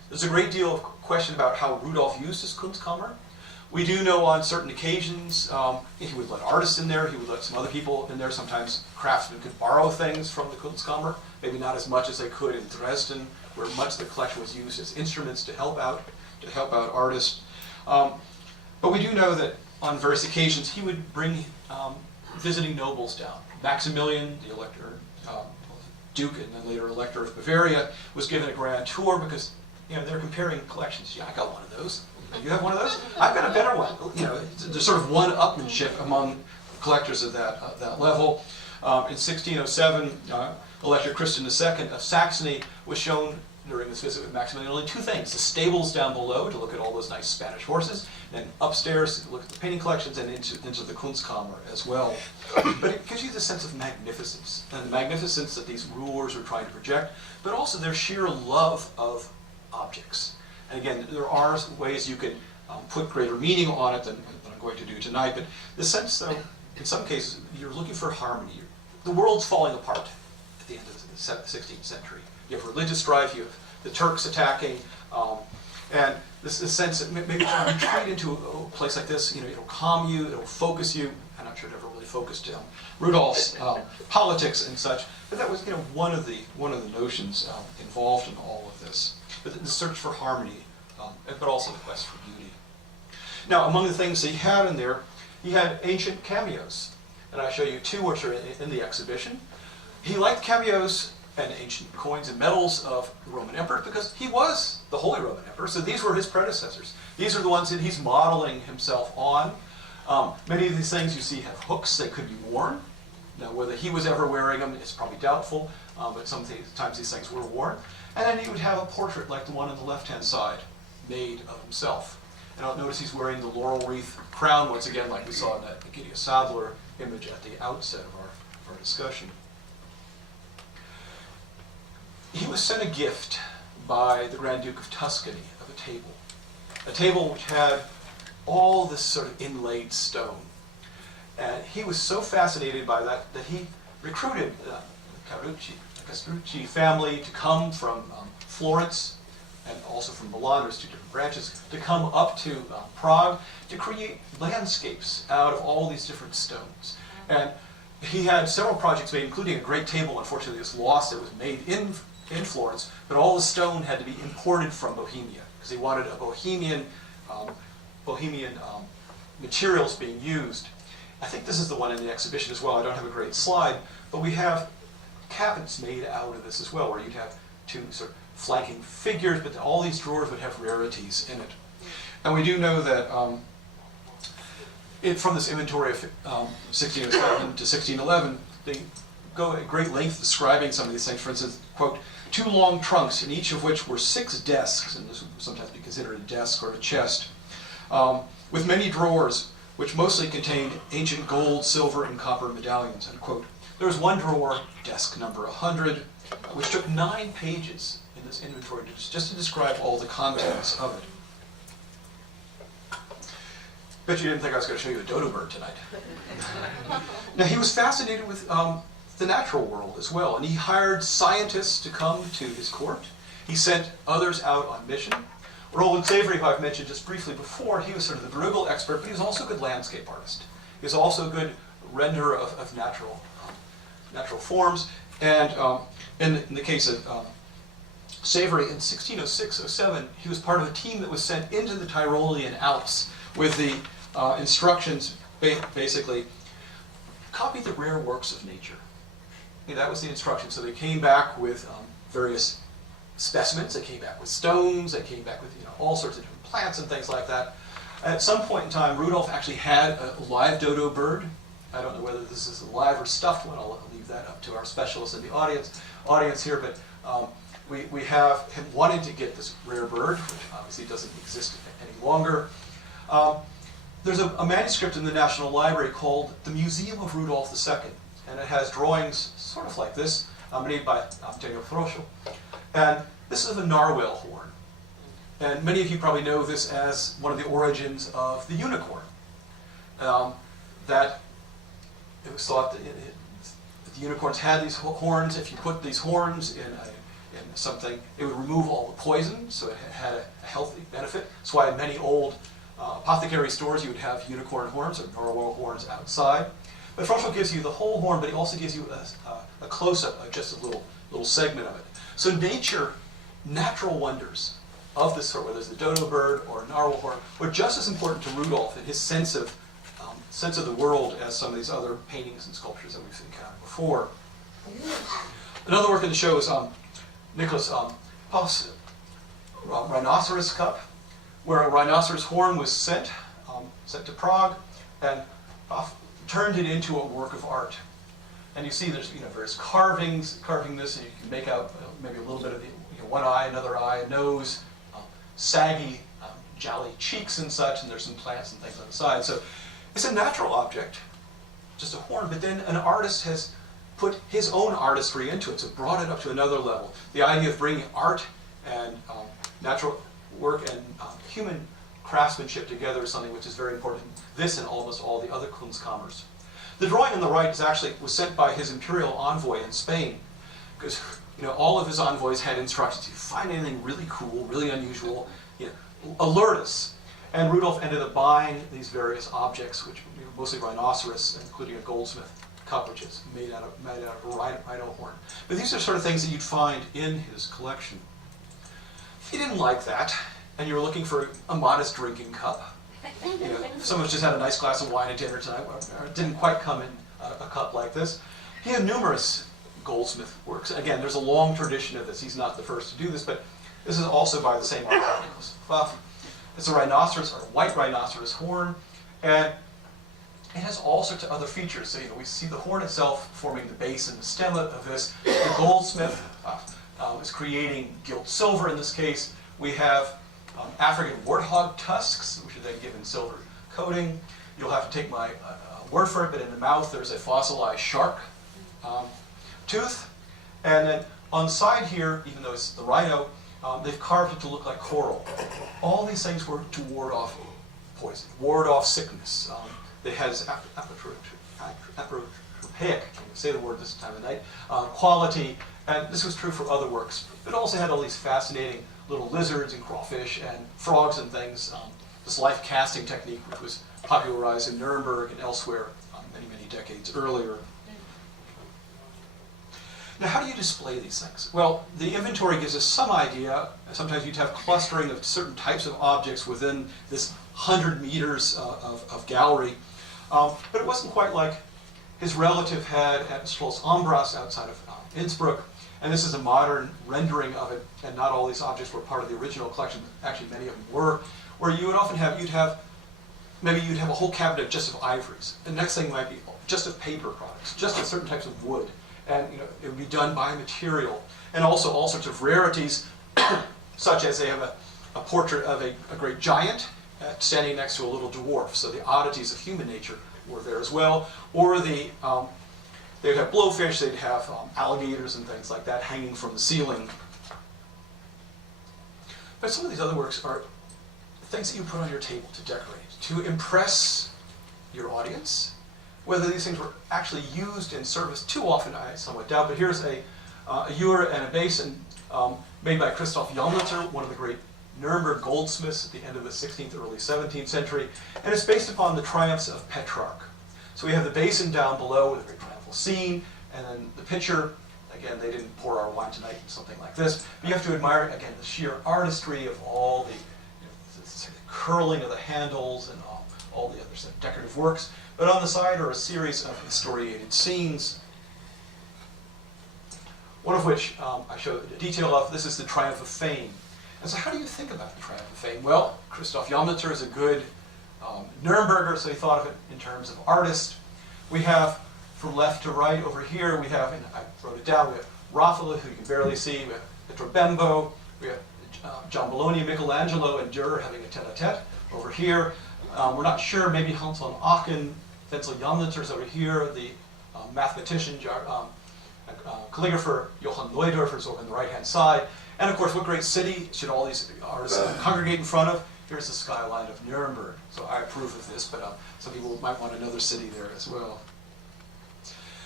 There's a great deal of question about how Rudolf used his Kunstkammer. We do know on certain occasions he would let artists in there, he would let some other people in there. Sometimes craftsmen could borrow things from the Kunstkammer, maybe not as much as they could in Dresden, where much of the collection was used as instruments to help out artists. But we do know that on various occasions he would bring visiting nobles down. Maximilian, the elector, Duke and then later Elector of Bavaria, was given a grand tour because they're comparing collections. Yeah, I got one of those. You have one of those? I've got a better one. There's sort of one-upmanship among collectors of that level. In 1607, Elector Christian II of Saxony was shown during this visit with Maximilian only two things: the stables down below to look at all those nice Spanish horses, and then upstairs to look at the painting collections and into the Kunstkammer as well. But it gives you the sense of magnificence, and the magnificence that these rulers were trying to project, but also their sheer love of objects. And again, there are ways you can put greater meaning on it than I'm going to do tonight, but the sense, though, in some cases, you're looking for harmony. The world's falling apart at the end of the 16th century. You have religious strife, you have the Turks attacking, and this sense that maybe trying to retreat into a place like this, it'll calm you, it'll focus you. I'm not sure it ever really focused Rudolph's politics and such, but that was one of the notions involved in all of this. But the search for harmony, but also the quest for beauty. Now, among the things he had in there, he had ancient cameos, and I show you two which are in the exhibition. He liked cameos and ancient coins and medals of the Roman emperor because he was the Holy Roman Emperor, so these were his predecessors. These are the ones that he's modeling himself on. Many of these things you see have hooks, they could be worn. Now, whether he was ever wearing them is probably doubtful, but sometimes these things were worn. And then he would have a portrait like the one on the left-hand side, made of himself. And I'll notice he's wearing the laurel wreath crown, once again, like we saw in that Gideon Sadler image at the outset of our discussion. He was sent a gift by the Grand Duke of Tuscany of a table which had all this sort of inlaid stone. And he was so fascinated by that he recruited the Castrucci family to come from Florence and also from Milan. There's two different branches, to come up to Prague to create landscapes out of all these different stones. And he had several projects made, including a great table. Unfortunately, it was lost. It was made in Florence, but all the stone had to be imported from Bohemia because he wanted a Bohemian materials being used. I think this is the one in the exhibition as well. I don't have a great slide, but we have cabinets made out of this as well, where you'd have two sort of flanking figures, but all these drawers would have rarities in it. And we do know that from this inventory of 1607 to 1611, they go at great length describing some of these things. For instance, quote, 2 long trunks, in each of which were 6 desks, and this would sometimes be considered a desk or a chest, with many drawers, which mostly contained ancient gold, silver, and copper medallions, end quote. There was one drawer, desk number 100, which took 9 pages in this inventory just to describe all the contents of it. Bet you didn't think I was going to show you a dodo bird tonight. Now, he was fascinated with the natural world as well, and he hired scientists to come to his court. He sent others out on mission. Roland Savory, who I've mentioned just briefly before, he was sort of the Bruegel expert, but he was also a good landscape artist. He was also a good renderer of natural forms. And in the case of Savory, in 1606-07, he was part of a team that was sent into the Tyrolean Alps with the instructions, basically, copy the rare works of nature. That was the instruction. So they came back with various specimens. They came back with stones. They came back with all sorts of different plants and things like that. At some point in time, Rudolph actually had a live dodo bird. I don't know whether this is a live or stuffed one. I'll leave that up to our specialists in the audience here. But we have him wanting to get this rare bird, which obviously doesn't exist any longer. There's a manuscript in the National Library called The Museum of Rudolph II, and it has drawings sort of like this, made by Daniel Froschel. And this is a narwhal horn. And many of you probably know this as one of the origins of the unicorn. That it was thought that the unicorns had these horns. If you put these horns in something. It would remove all the poison, so it had a healthy benefit. That's why in many old apothecary stores you would have unicorn horns or narwhal horns outside. But Bruegel gives you the whole horn, but he also gives you a close-up of just a little segment of it. So natural wonders of this sort, whether it's the dodo bird or a narwhal horn, were just as important to Rudolf in his sense of the world as some of these other paintings and sculptures that we've encountered before. Another work in the show is Nicholas Poff's Rhinoceros Cup, where a rhinoceros horn was sent to Prague, and Poff turned it into a work of art. And you see there's various carving this, and you can make out maybe a little bit of one eye, another eye, a nose, saggy, jolly cheeks and such, and there's some plants and things on the side. So it's a natural object, just a horn, but then an artist has put his own artistry into it, so brought it up to another level. The idea of bringing art and natural work and human craftsmanship together is something which is very important in this and almost all the other Kunstkammers. The drawing on the right was sent by his Imperial envoy in Spain, because all of his envoys had instructions. If you find anything really cool, really unusual, alert us. And Rudolf ended up buying these various objects, which were mostly rhinoceros, including a goldsmith cup, which is made out of a rhino horn. But these are sort of things that you'd find in his collection. If you didn't like that, and you were looking for a modest drinking cup, if someone just had a nice glass of wine at dinner tonight, or it didn't quite come in a cup like this, he had numerous goldsmith works. Again, there's a long tradition of this. He's not the first to do this, but this is also by the same artist, Nicholas Pfaff. It's a rhinoceros, or a white rhinoceros horn, and it has all sorts of other features. So we see the horn itself forming the base and the stem of this. The goldsmith is creating gilt silver in this case. We have African warthog tusks, which are then given silver coating. You'll have to take my word for it, but in the mouth there's a fossilized shark tooth. And then on the side here, even though it's the rhino, they've carved it to look like coral. All these things were to ward off poison, ward off sickness. It has apotropaic, can't say the word this time of night, quality, and this was true for other works. It also had all these fascinating little lizards and crawfish and frogs and things. This life casting technique, which was popularized in Nuremberg and elsewhere many, many decades earlier. Now, how do you display these things? Well, the inventory gives us some idea. Sometimes you'd have clustering of certain types of objects within this 100 meters of gallery. But it wasn't quite like his relative had at Schloss Ambras outside of Innsbruck. And this is a modern rendering of it, and not all these objects were part of the original collection. Actually, many of them were. Where you would often have, maybe you'd have a whole cabinet just of ivories. The next thing might be just of paper products, just of certain types of wood. And it would be done by material. And also all sorts of rarities, such as they have a portrait of a great giant standing next to a little dwarf. So the oddities of human nature were there as well. Or they'd have blowfish, they'd have alligators and things like that hanging from the ceiling. But some of these other works are things that you put on your table to decorate, to impress your audience. Whether these things were actually used in service, too often I somewhat doubt, but here's a ewer and a basin made by Christoph Jomlitzer, one of the great Nuremberg goldsmiths at the end of the 16th, early 17th century, and it's based upon the triumphs of Petrarch. So we have the basin down below with a very triumphal scene, and then the pitcher. Again, they didn't pour our wine tonight in something like this, but you have to admire, again, the sheer artistry of all the curling of the handles and all the other decorative works. But on the side are a series of historiated scenes, one of which I show a detail of. This is the Triumph of Fame. And so how do you think about the Triumph of Fame? Well, Christoph Jomlitzer is a good Nuremberger, so he thought of it in terms of artist. We have, from left to right over here, we have, and I wrote it down, we have Raphael, who you can barely see, we have Pietro Bembo, we have John Bologna, Michelangelo, and Dürer having a tete-a-tete over here. We're not sure, maybe Hans von Aachen, Wenzel Jomlitzer's over here, the mathematician, calligrapher Johann Neudorfer is over on the right-hand side. And of course, what great city should all these artists congregate in front of? Here's the skyline of Nuremberg. So I approve of this, but some people might want another city there as well.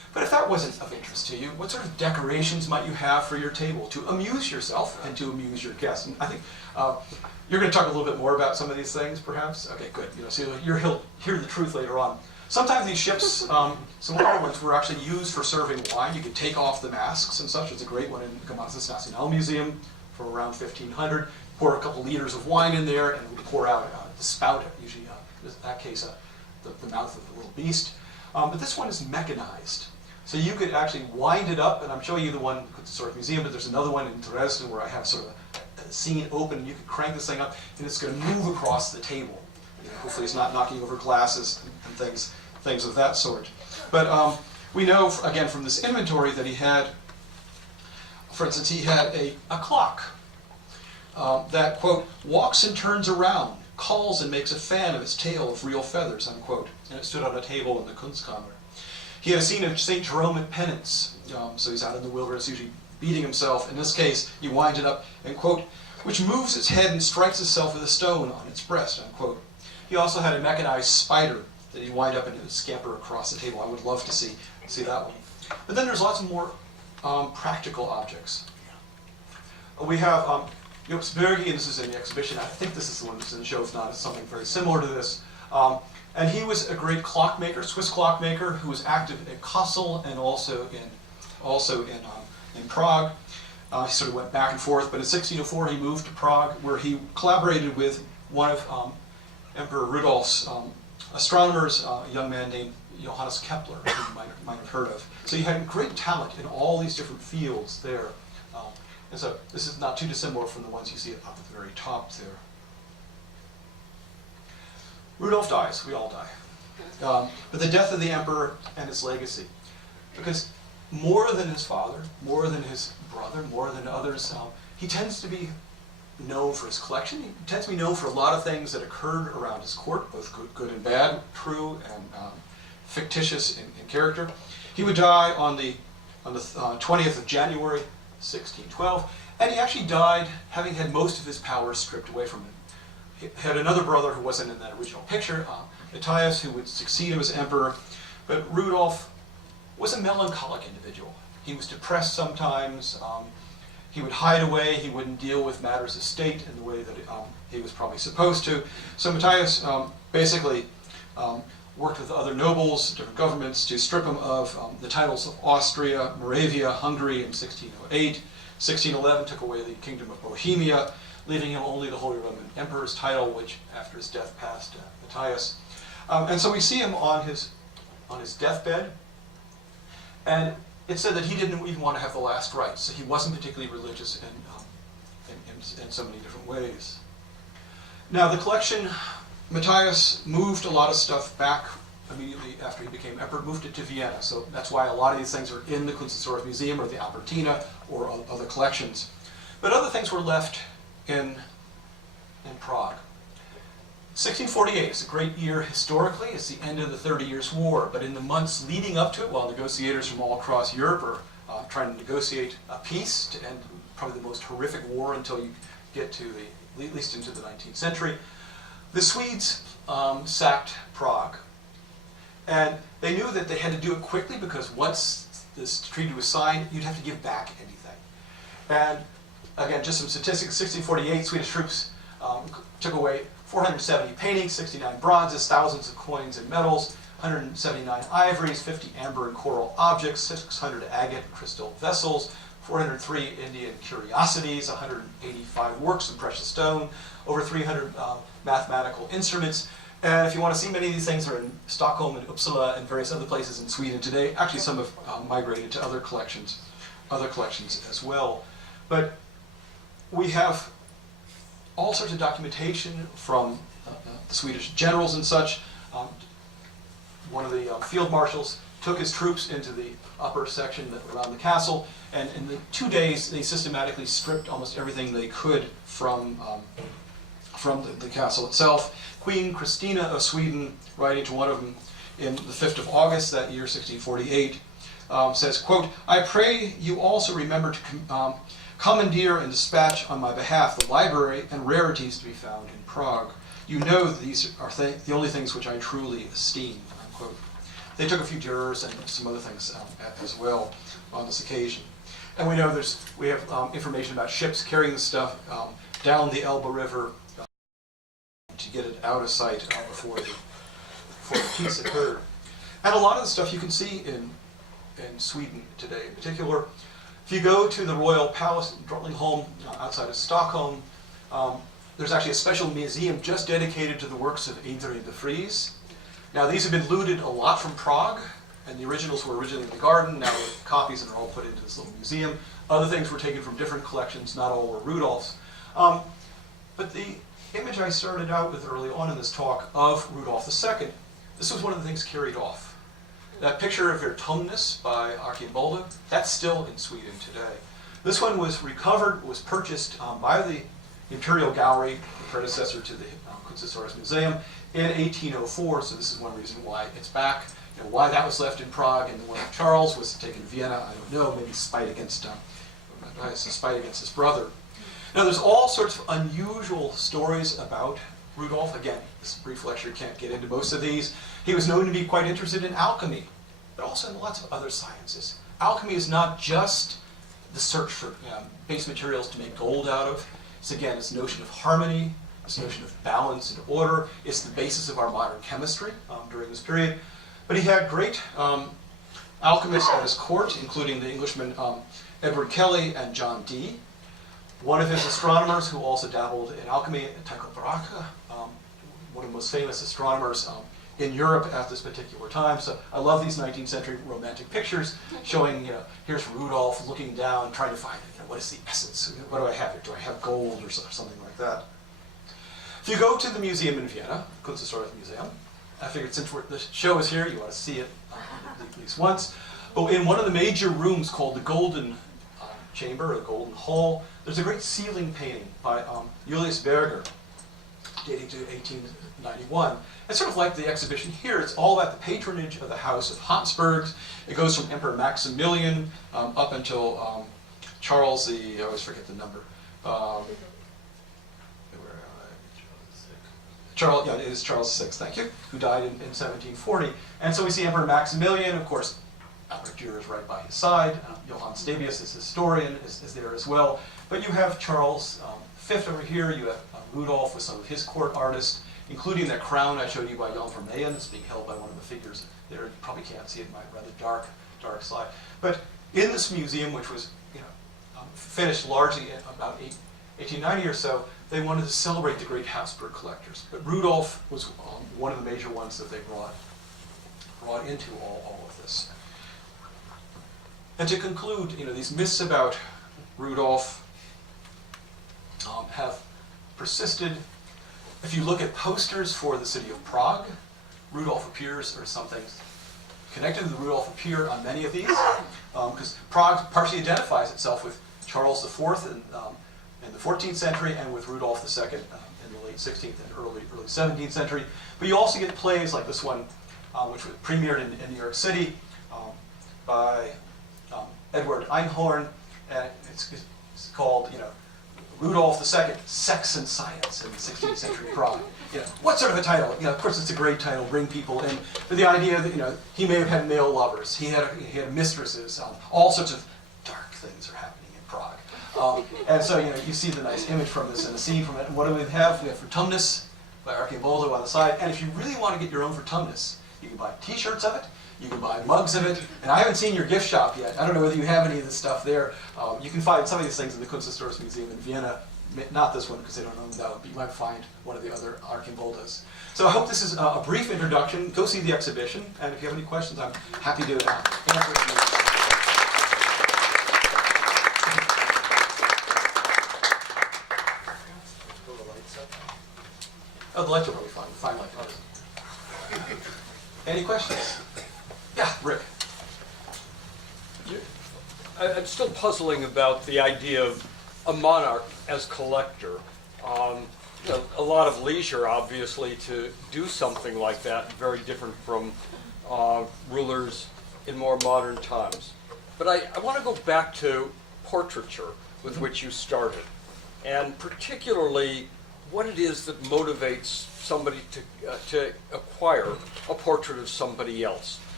But if that wasn't of interest to you, what sort of decorations might you have for your table to amuse yourself and to amuse your guests? And I think you're going to talk a little bit more about some of these things, perhaps. Okay, good. So you'll hear the truth later on. Sometimes these ships, some older ones, were actually used for serving wine. You could take off the masks and such. There's a great one in the Kunstkammer National Museum from around 1500. Pour a couple liters of wine in there, and it would pour out the spout, usually in that case the mouth of the little beast. But this one is mechanized. So you could actually wind it up, and I'm showing you the one in the Kunstkammer Museum, but there's another one in Dresden where I have sort of a scene open, and you can crank this thing up, and it's going to move across the table. Hopefully it's not knocking over glasses and things of that sort. But we know, again, from this inventory that he had, for instance, he had a clock that, quote, walks and turns around, calls and makes a fan of its tail of real feathers, unquote. And it stood on a table in the Kunstkammer. He had a scene of St. Jerome at penance. So he's out in the wilderness, usually beating himself. In this case, you wind it up and, quote, which moves its head and strikes itself with a stone on its breast, unquote. He also had a mechanized spider that he'd wind up and it would scamper across the table. I would love to see that one. But then there's lots of more practical objects. We have Jobsbergi, and this is in the exhibition. I think this is the one that's in the show. If not, it's something very similar to this. And he was a great clockmaker, Swiss clockmaker, who was active at Kassel and also in Prague. He sort of went back and forth, but in 1604 he moved to Prague, where he collaborated with one of Emperor Rudolph's astronomers, a young man named Johannes Kepler, who you might have heard of. So he had great talent in all these different fields there. And so this is not too dissimilar from the ones you see up at the very top there. Rudolph dies, we all die. But the death of the emperor and his legacy. Because more than his father, more than his brother, more than others, he tends to be known for his collection. He tends to be known for a lot of things that occurred around his court, both good and bad, true and fictitious in character. He would die on the 20th of January, 1612, and he actually died having had most of his power stripped away from him. He had another brother who wasn't in that original picture, Matthias, who would succeed him as emperor, but Rudolf was a melancholic individual. He was depressed sometimes. He would hide away. He wouldn't deal with matters of state in the way that he was probably supposed to. So Matthias basically worked with other nobles, different governments, to strip him of the titles of Austria, Moravia, Hungary in 1608. 1611 took away the kingdom of Bohemia, leaving him only the Holy Roman Emperor's title, which after his death passed Matthias. And so we see him on his deathbed, and it said that he didn't even want to have the last rites, so he wasn't particularly religious in so many different ways. Now the collection, Matthias moved a lot of stuff back immediately after he became emperor, moved it to Vienna, so that's why a lot of these things are in the Kunstkammer Museum or the Albertina or other collections. But other things were left in Prague. 1648 is a great year historically. It's the end of the 30 Years' War, but in the months leading up to it, while negotiators from all across Europe are trying to negotiate a peace to end probably the most horrific war until you get to at least into the 19th century, the Swedes sacked Prague. And they knew that they had to do it quickly because once this treaty was signed, you'd have to give back anything. And again, just some statistics, 1648, Swedish troops took away 470 paintings, 69 bronzes, thousands of coins and medals, 179 ivories, 50 amber and coral objects, 600 agate and crystal vessels, 403 Indian curiosities, 185 works of precious stone, over 300 mathematical instruments. And if you want to see, many of these things are in Stockholm and Uppsala and various other places in Sweden today. Actually, some have migrated to other collections as well. But we have all sorts of documentation from the Swedish generals and such. One of the field marshals took his troops into the upper section around the castle, and in the 2 days they systematically stripped almost everything they could from the castle itself. Queen Christina of Sweden, writing to one of them in the 5th of August that year, 1648, says, quote, I pray you also remember to commandeer and dispatch on my behalf the library and rarities to be found in Prague. You know that these are the only things which I truly esteem, unquote. They took a few Dürers and some other things as well on this occasion. And we know we have information about ships carrying the stuff down the Elbe River to get it out of sight before the peace occurred. And a lot of the stuff you can see in Sweden today. In particular, if you go to the Royal Palace in Drottningholm outside of Stockholm, there's actually a special museum just dedicated to the works of Adrian de Vries. Now these have been looted a lot from Prague, and the originals were originally in the garden. Now we have copies and are all put into this little museum. Other things were taken from different collections, not all were Rudolph's. But the image I started out with early on in this talk of Rudolf II, this was one of the things carried off. That picture of Vertumnus by Archibald, that's still in Sweden today. This one was recovered, was purchased by the Imperial Gallery, the predecessor to the Kunsthistorisch Museum, in 1804, so this is one reason why it's back. You know, why that was left in Prague and the one of Charles was taken to Vienna, I don't know, maybe spite against his brother. Now there's all sorts of unusual stories about Rudolf. Again, this brief lecture can't get into most of these. He was known to be quite interested in alchemy, but also in lots of other sciences. Alchemy is not just the search for base materials to make gold out of. It's again this notion of harmony, this notion of balance and order. It's the basis of our modern chemistry during this period. But he had great alchemists at his court, including the Englishmen Edward Kelly and John Dee. One of his astronomers who also dabbled in alchemy, Tycho Brahe, one of the most famous astronomers in Europe at this particular time. So I love these 19th century romantic pictures showing, here's Rudolph looking down, trying to find, what is the essence? What do I have here? Do I have gold or something like that? If you go to the museum in Vienna, Kunsthistorisch Museum, I figured since the show is here, you want to see it at least once. But in one of the major rooms called the Golden Chamber, or the Golden Hall, there's a great ceiling painting by Julius Berger, dating to 1891. It's sort of like the exhibition here. It's all about the patronage of the House of Habsburgs. It goes from Emperor Maximilian up until Charles the, I always forget the number. Charles, yeah, it is Charles VI, thank you, who died in 1740. And so we see Emperor Maximilian, of course, Albert Dürer is right by his side. Johann Stabius, as historian, is there as well. But you have Charles V over here. You have Rudolf with some of his court artists, including that crown I showed you by Jan Vermeyen. It's being held by one of the figures there. You probably can't see it in my rather dark slide. But in this museum, which was finished largely in about 1890 or so, they wanted to celebrate the great Habsburg collectors. But Rudolf was one of the major ones that they brought into all of this. And to conclude, these myths about Rudolf have persisted. If you look at posters for the city of Prague, Rudolf appears, or something connected to the Rudolf appear on many of these, because Prague partially identifies itself with Charles IV in the 14th century and with Rudolf II in the late 16th and early 17th century. But you also get plays like this one, which was premiered in New York City by Edward Einhorn, and it's called, Rudolph II, Sex and Science in 16th century Prague. What sort of a title? Of course, it's a great title, bring people in. But the idea that he may have had male lovers, he had mistresses, all sorts of dark things are happening in Prague. And so you see the nice image from this and a scene from it. And what do we have? We have Vertumnus by Archibald on the side. And if you really want to get your own Vertumnus, you can buy T-shirts of it. You can buy mugs of it, and I haven't seen your gift shop yet. I don't know whether you have any of this stuff there. You can find some of these things in the Kunsthistorisch Museum in Vienna. Not this one, because they don't own that, but you might find one of the other Archimboldas. So I hope this is a brief introduction. Go see the exhibition, and if you have any questions, I'm happy to answer them. Oh, the lights are probably fine like ours. Any questions? Yeah, Rick. I'm still puzzling about the idea of a monarch as collector. A lot of leisure, obviously, to do something like that, very different from rulers in more modern times. But I want to go back to portraiture, with which you started, and particularly what it is that motivates somebody to acquire a portrait of somebody else.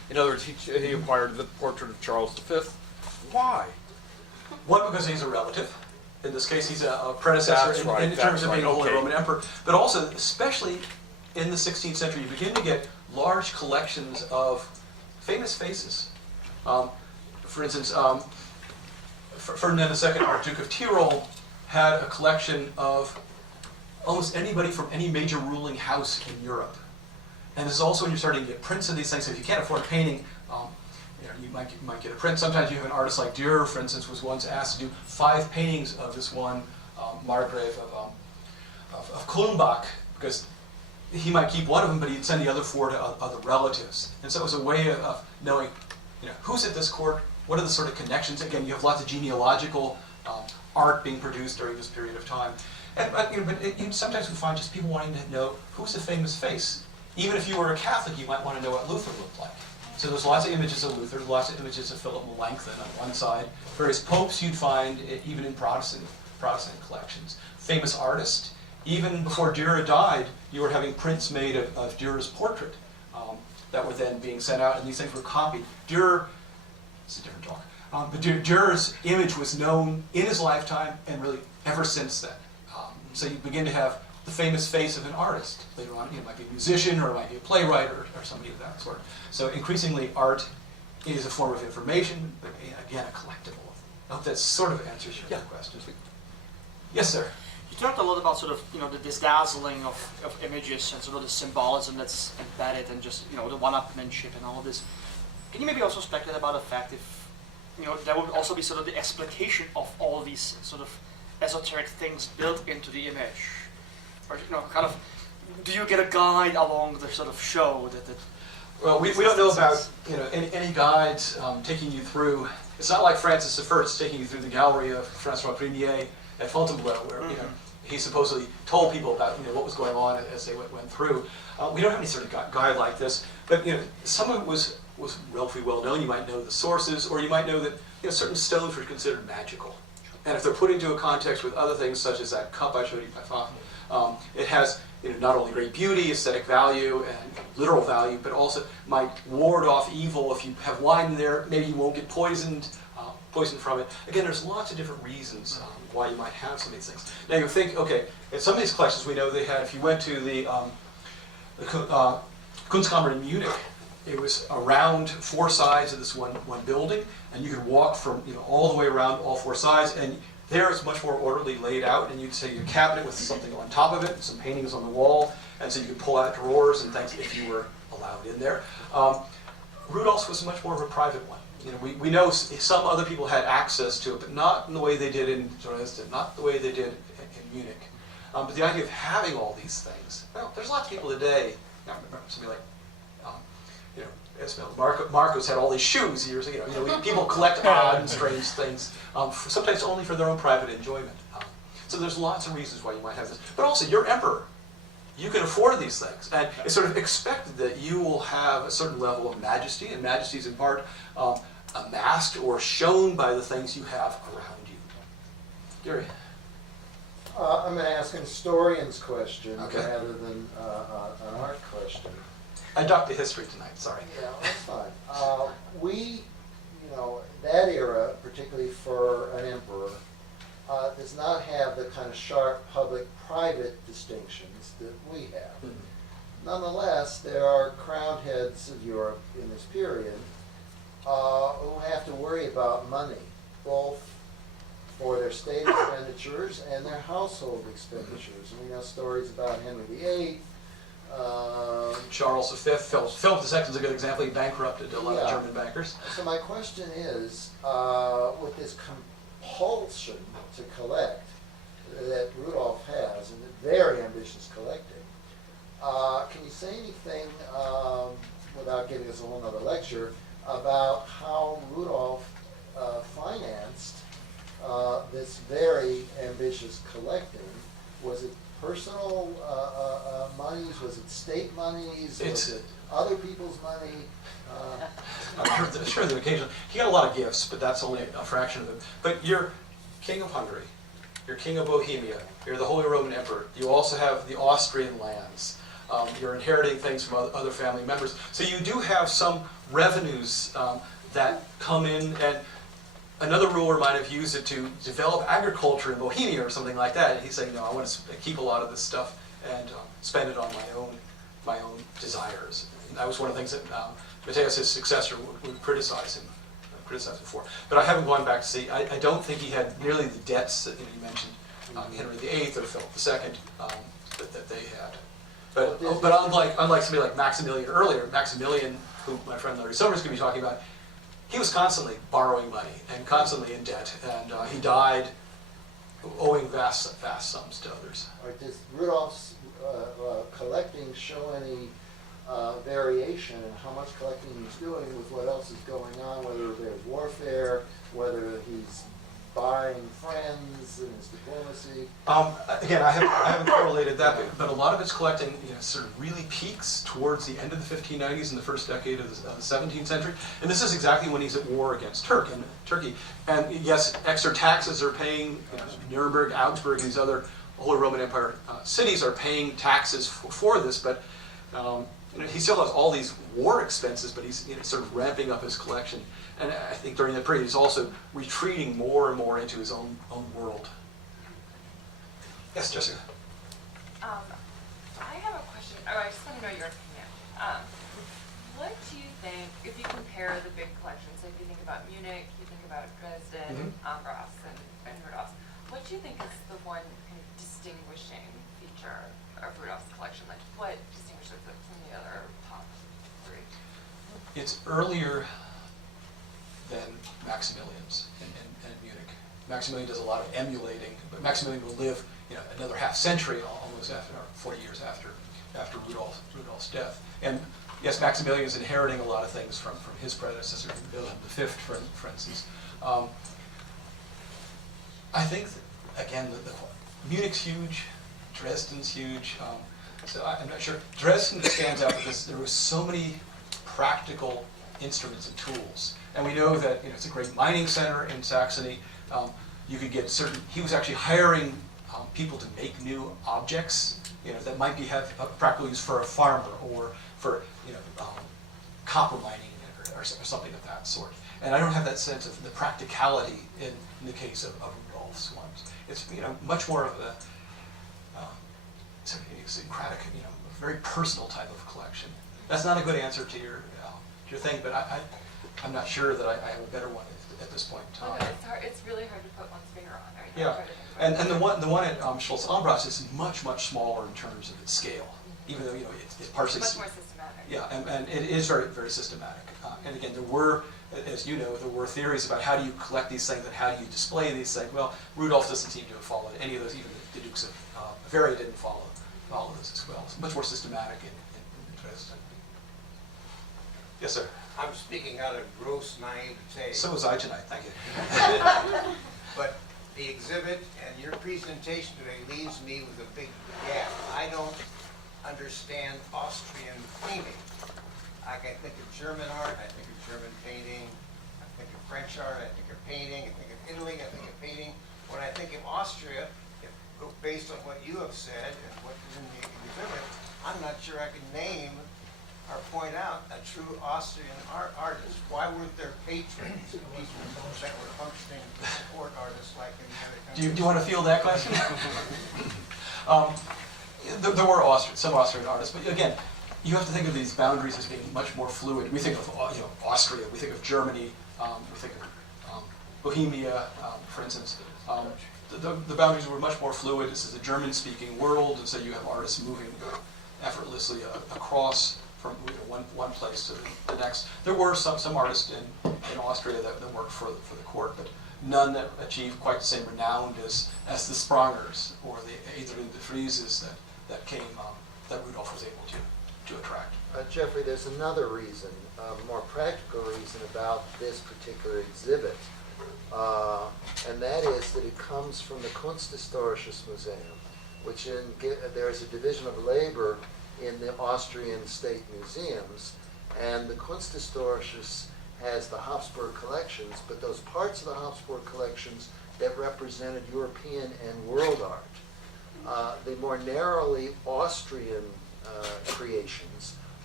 In other words, he acquired the portrait of Charles V. Why? One, because he's a relative. In this case, he's a predecessor That's right, in terms of being a Holy okay. Roman Emperor. But also, especially in the 16th century, you begin to get large collections of famous faces. For instance, Ferdinand II, Archduke of Tyrol, had a collection of almost anybody from any major ruling house in Europe. And this is also when you're starting to get prints of these things. So if you can't afford a painting, you might get a print. Sometimes you have an artist like Dürer, for instance, was once asked to do 5 paintings of this one Margrave of Kulmbach, because he might keep one of them, but he'd send the other 4 to other relatives. And so it was a way of knowing, who's at this court, what are the sort of connections. Again, you have lots of genealogical art being produced during this period of time. And, sometimes we find just people wanting to know who's a famous face. Even if you were a Catholic, you might want to know what Luther looked like. So there's lots of images of Luther, lots of images of Philip Melanchthon on one side. Various popes you'd find even in Protestant collections. Famous artists. Even before Dürer died, you were having prints made of Dürer's portrait that were then being sent out, and these things were copied. Dürer, it's a different talk, but Dürer's image was known in his lifetime and really ever since then. So you begin to have the famous face of an artist. Later on, it might be a musician, or it might be a playwright, or somebody of that sort. So increasingly, art is a form of information, but again, a collectible. I hope that sort of answers your question. Yes, sir. You talked a lot about sort of, this dazzling of images and sort of the symbolism that's embedded and just, the one-upmanship and all of this. Can you maybe also speculate about the fact if, there would also be sort of the exploitation of all these sort of esoteric things built into the image? Or, kind of, do you get a guide along the sort of show that well, we don't know about any guides taking you through. It's not like Francis I taking you through the gallery of François Premier at Fontainebleau, where he supposedly told people about what was going on as they went through. We don't have any sort of guide like this, but some of it was relatively well known. You might know the sources, or you might know that certain stones were considered magical, and if they're put into a context with other things, such as that cup I showed you by Fafnir, it has not only great beauty, aesthetic value, and literal value, but also might ward off evil. If you have wine in there, maybe you won't get poisoned from it. Again, there's lots of different reasons why you might have some of these things. Now you think, okay, in some of these collections we know they had, if you went to the Kunstkammer in Munich, it was around 4 sides of this one building, and you could walk from all the way around all 4 sides, and there it's much more orderly laid out, and you'd say your cabinet with something on top of it, some paintings on the wall, and so you could pull out drawers and things if you were allowed in there. Rudolph's was much more of a private one. We know some other people had access to it, but not in the way they did in Dresden, not the way they did in Munich. But the idea of having all these things, well, there's lots of people today, somebody like, Marcos had all these shoes years ago. People collect odd and strange things, sometimes only for their own private enjoyment. So there's lots of reasons why you might have this. But also, you're emperor. You can afford these things. And it's sort of expected that you will have a certain level of majesty, and majesty is in part amassed or shown by the things you have around you. Gary? I'm going to ask an historian's question Okay. rather than an art question. I ducked the history tonight, sorry. Yeah, that's fine. That era, particularly for an emperor, does not have the kind of sharp public-private distinctions that we have. Mm-hmm. Nonetheless, there are crowned heads of Europe in this period who have to worry about money, both for their state expenditures and their household expenditures. And we know stories about Henry VIII. Charles V, Philip II is a good example. He bankrupted a lot of German bankers. So my question is, with this compulsion to collect that Rudolph has, and very ambitious collecting, can you say anything, without giving us a whole other lecture, about how Rudolph financed this very ambitious collecting? Was it personal monies? Was it state monies? Was it other people's money? I'm sure that occasionally he got a lot of gifts, but that's only a fraction of them. But you're king of Hungary, you're king of Bohemia, you're the Holy Roman Emperor. You also have the Austrian lands. You're inheriting things from other family members. So you do have some revenues that come in, and another ruler might have used it to develop agriculture in Bohemia or something like that. And he's saying, no, I want to keep a lot of this stuff and spend it on my own desires. And that was one of the things that Matthias, his successor, would criticize him for. But I haven't gone back to see. I don't think he had nearly the debts that you mentioned, Henry VIII or Philip II, that they had. But unlike somebody like Maximilian earlier, Maximilian, who my friend Larry Silver's going to be talking about, he was constantly borrowing money and constantly in debt, and he died owing vast sums to others. All right, does Rudolph's collecting show any variation in how much collecting he's doing with what else is going on, whether there's warfare, whether he's buying friends in his diplomacy? Again, I haven't correlated that, but a lot of its collecting sort of really peaks towards the end of the 1590s and the first decade of the 17th century. And this is exactly when he's at war against Turkey. And yes, extra taxes are paying, Nuremberg, Augsburg, these other Holy Roman Empire cities are paying taxes for this, but he still has all these war expenses, but he's sort of ramping up his collection. And I think during that period, he's also retreating more and more into his own world. Yes, Jessica. I have a question. I just want to know your opinion. What do you think, if you compare the big collections, so if you think about Munich, you think about Dresden, Ambras, and Rudolph's, what do you think is the one kind of distinguishing feature of Rudolph's collection? Like, what distinguishes it from the other top three? It's earlier than Maximilian's in Munich. Maximilian does a lot of emulating, but Maximilian will live another half century almost after, or 40 years after Rudolph's death. And yes, Maximilian is inheriting a lot of things from his predecessor, Wilhelm V, for instance. I think, again, Munich's huge, Dresden's huge, so I'm not sure. Dresden stands out because there were so many practical instruments and tools. And we know that it's a great mining center in Saxony. You could get he was actually hiring people to make new objects, that might have a practical use for a farmer or for, copper mining or something of that sort. And I don't have that sense of the practicality in the case of Rudolph's ones. It's, much more of a sort of idiosyncratic, very personal type of collection. That's not a good answer to your thing, but I'm not sure that I have a better one at this point in time. No, it's really hard to put one's finger on. Right? Yeah, and the one at Schultz Ambras is much smaller in terms of its scale, even though it's partially much more systematic. Yeah, and it is very systematic. And again, there were, as you know, there were theories about how do you collect these things and how do you display these things. Well, Rudolph doesn't seem to have followed any of those. Even the Dukes of Bavaria didn't follow this as well. It's much more systematic in Dresden. Yes, sir. I'm speaking out of gross naivete. So was I tonight, thank you. But the exhibit and your presentation today leaves me with a big gap. I don't understand Austrian painting. I can think of German art, I think of German painting, I think of French art, I think of painting, I think of Italy, I think of painting. When I think of Austria, based on what you have said and what is in the exhibit, I'm not sure I can name or point out a true Austrian artist. Why weren't there patrons, people that were functioning support artists like in the other countries? Do you want to field that question? There were some Austrian artists, but again, you have to think of these boundaries as being much more fluid. We think of Austria, we think of Germany, we think of Bohemia, for instance. The boundaries were much more fluid. This is a German-speaking world, and so you have artists moving effortlessly across from one place to the next. There were some artists in Austria that worked for the court, but none that achieved quite the same renown as the Sprangers or the Adrian de Frieses that Rudolph was able to attract. Jeffrey, there's another reason, a more practical reason about this particular exhibit, and that is that it comes from the Kunsthistorisches Museum, which there's a division of labor in the Austrian state museums, and the Kunsthistorisches has the Habsburg collections, but those parts of the Habsburg collections that represented European and world art. The more narrowly Austrian creations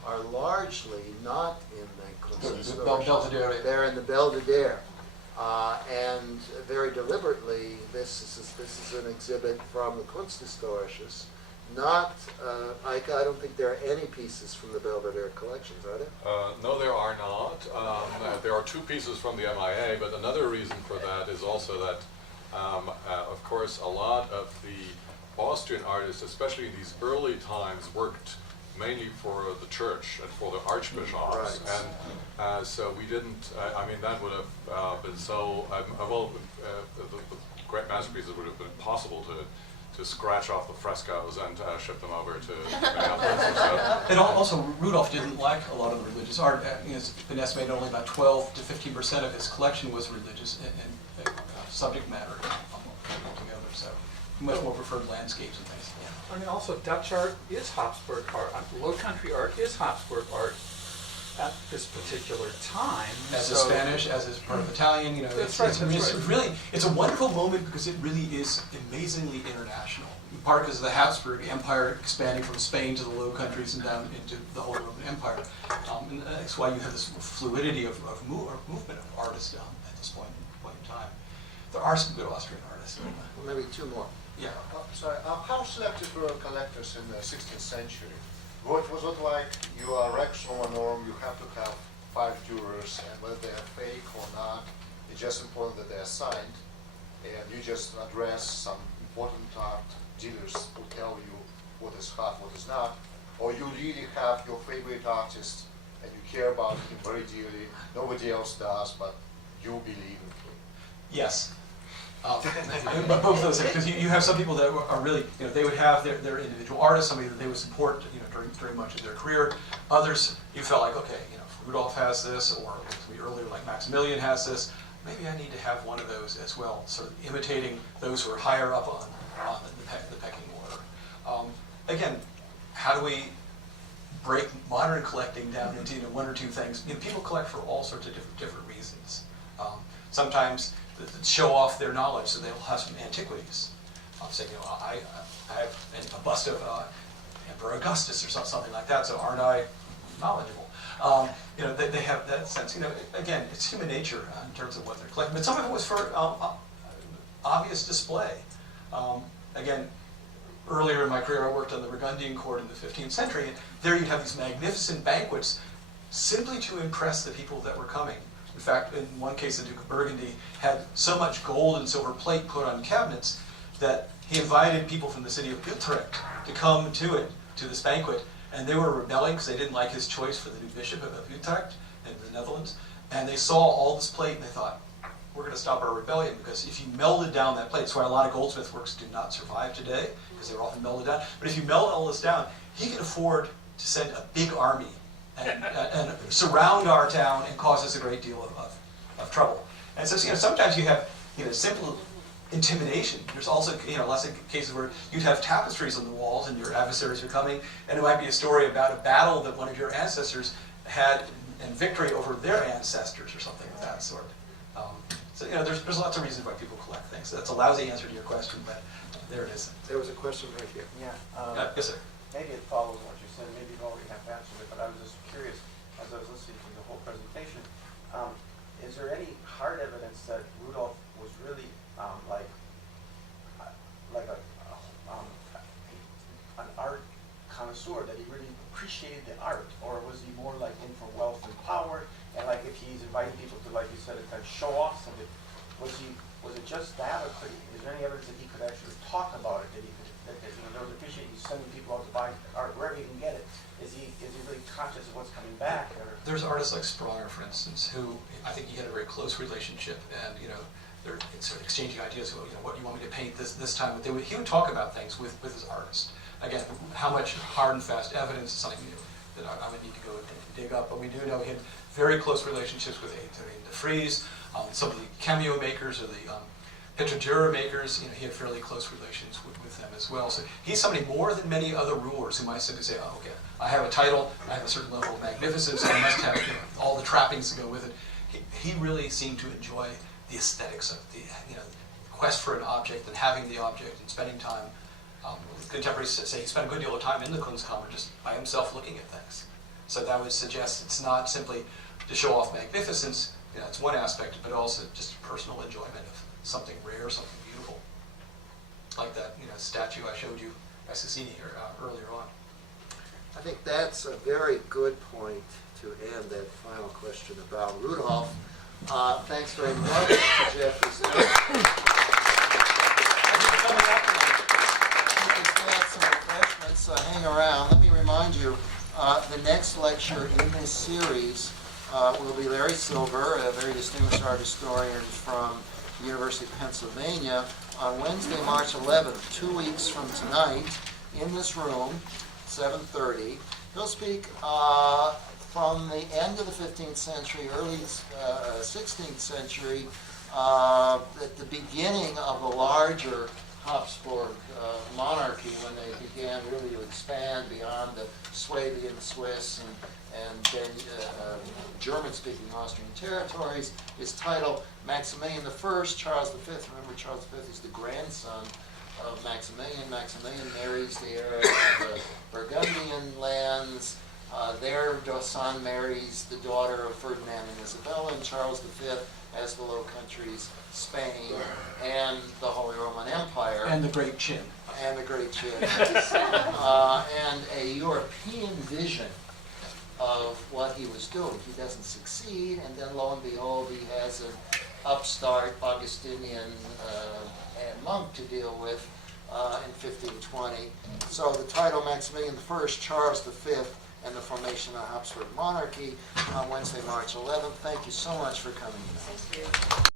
are largely not in the Kunsthistorisch. Belvedere. They're in the Belvedere. And very deliberately, this is an exhibit from the Kunsthistorisches. Not, I don't think there are any pieces from the Belvedere collections, are there? No, there are not. There are two pieces from the MIA, but another reason for that is also that, of course, a lot of the Austrian artists, especially in these early times, worked mainly for the church and for the archbishops. Right. And so we didn't, I mean, that would have been so, the great masterpieces would have been possible to scratch off the frescoes and ship them over to Minneapolis. So. And also, Rudolph didn't like a lot of the religious art. It's been estimated only about 12 to 15% of his collection was religious and subject matter altogether. So he much more preferred landscapes and things. Yeah. I mean, also Dutch art is Habsburg art. Low country art is Habsburg art at this particular time. As is Spanish, as is part of Italian, you know, That's it's right. really, it's a wonderful moment because it really is amazingly international. In part because of the Habsburg Empire expanding from Spain to the Low Countries and down into the whole Roman Empire. And that's why you have this fluidity of movement of artists at this point in time. There are some good Austrian artists. Well, maybe two more. Yeah. How selective were collectors in the 16th century? What was it like? You are Rex Romanorum, you have to have 5 jurors, and whether they are fake or not, it's just important that they are signed, and you just address some important art dealers who tell you what is hot, what is not, or you really have your favorite artist, and you care about him very dearly, nobody else does, but you believe in him. Yes. But both of those things, because you have some people that are really, you know, they would have their individual artists, somebody that they would support, you know, during much of their career. Others, you felt like, okay, you know, if Rudolph has this, or earlier like Maximilian has this, maybe I need to have one of those as well, sort of imitating those who are higher up on the pecking order. Again, how do we break modern collecting down into, you know, one or two things? You know, people collect for all sorts of different reasons. Sometimes to show off their knowledge, so they'll have some antiquities. Say, you know, I have a bust of Emperor Augustus or something like that, so aren't I knowledgeable? You know, they have that sense. You know, again, it's human nature in terms of what they're collecting, but some of it was for obvious display. Again, earlier in my career, I worked on the Burgundian court in the 15th century, and there you'd have these magnificent banquets simply to impress the people that were coming. In fact, in one case, the Duke of Burgundy had so much gold and silver plate put on cabinets that he invited people from the city of Utrecht to come to this banquet, and they were rebelling because they didn't like his choice for the new bishop of Utrecht in the Netherlands. And they saw all this plate and they thought, we're going to stop our rebellion, because if you melded down that plate, that's why a lot of goldsmith works do not survive today, because they were often melded down. But if you meld all this down, he could afford to send a big army and surround our town and cause us a great deal of trouble. And so, you know, sometimes you have, you know, simple intimidation. There's also, you know, lots of cases where you'd have tapestries on the walls and your adversaries are coming, and it might be a story about a battle that one of your ancestors had and victory over their ancestors or something of that sort. So, you know, there's lots of reasons why people collect things. So that's a lousy answer to your question, but there it is. There was a question right here. Yeah. Yes, sir. Maybe it follows what you said. Maybe you already have answered it, but I was just curious as I was listening to the whole presentation. Is there any hard evidence that Rudolph was really an art connoisseur, that he really appreciated the art, or was he more like in for wealth and power? And like if he's inviting people to, like you said, kind of show off something, was it just that, or is there any evidence that he could actually talk about it? That he could, you know, there was appreciating he's sending people out to buy art wherever he can get it. Is he really conscious of what's coming back? Or? There's artists like Spronger, for instance, who I think he had a very close relationship, and you know, they're sort of exchanging ideas. Well, you know, what do you want me to paint this time? But he would talk about things with his artist. Again, how much hard and fast evidence is something that I would need to go and dig up. But we do know he had very close relationships with de Vries, some of the cameo makers or the Dürer makers. You know, he had fairly close relations with them as well. So he's somebody more than many other rulers who might simply say, "Oh, okay, I have a title, I have a certain level of magnificence, I must have, you know, all the trappings to go with it." He really seemed to enjoy the aesthetics of the, you know, quest for an object and having the object and spending time. Contemporaries say he spent a good deal of time in the Kunstkammer just by himself looking at things. So that would suggest it's not simply to show off magnificence, it's one aspect, but also just personal enjoyment of something rare, something beautiful. Like that statue I showed you, Sassini, earlier on. I think that's a very good point to end that final question about Rudolph. Thanks very much to Jeffrey's. Some refreshments, hang around. Let me remind you, the next lecture in this series will be Larry Silver, a very distinguished art historian from the University of Pennsylvania, on Wednesday, March 11th, 2 weeks from tonight, in this room, 7:30. He'll speak from the end of the 15th century, early 16th century, at the beginning of the larger Habsburg monarchy, when they began really to expand beyond the Swabian, Swiss, and then German-speaking Austrian territories. His title, Maximilian I, Charles V. Remember, Charles V is the grandson of Maximilian. Maximilian marries the heir of the Burgundian lands. Their son marries the daughter of Ferdinand and Isabella, and Charles V has the Low Countries, Spain, and the Holy Roman Empire. And the Great Chin. And the Great Chin. And a European vision of what he was doing. He doesn't succeed, and then lo and behold, he has an upstart Augustinian monk to deal with in 1520. So the title, Maximilian I, Charles V, and the Formation of the Habsburg Monarchy, on Wednesday, March 11th. Thank you so much for coming tonight. Thank you.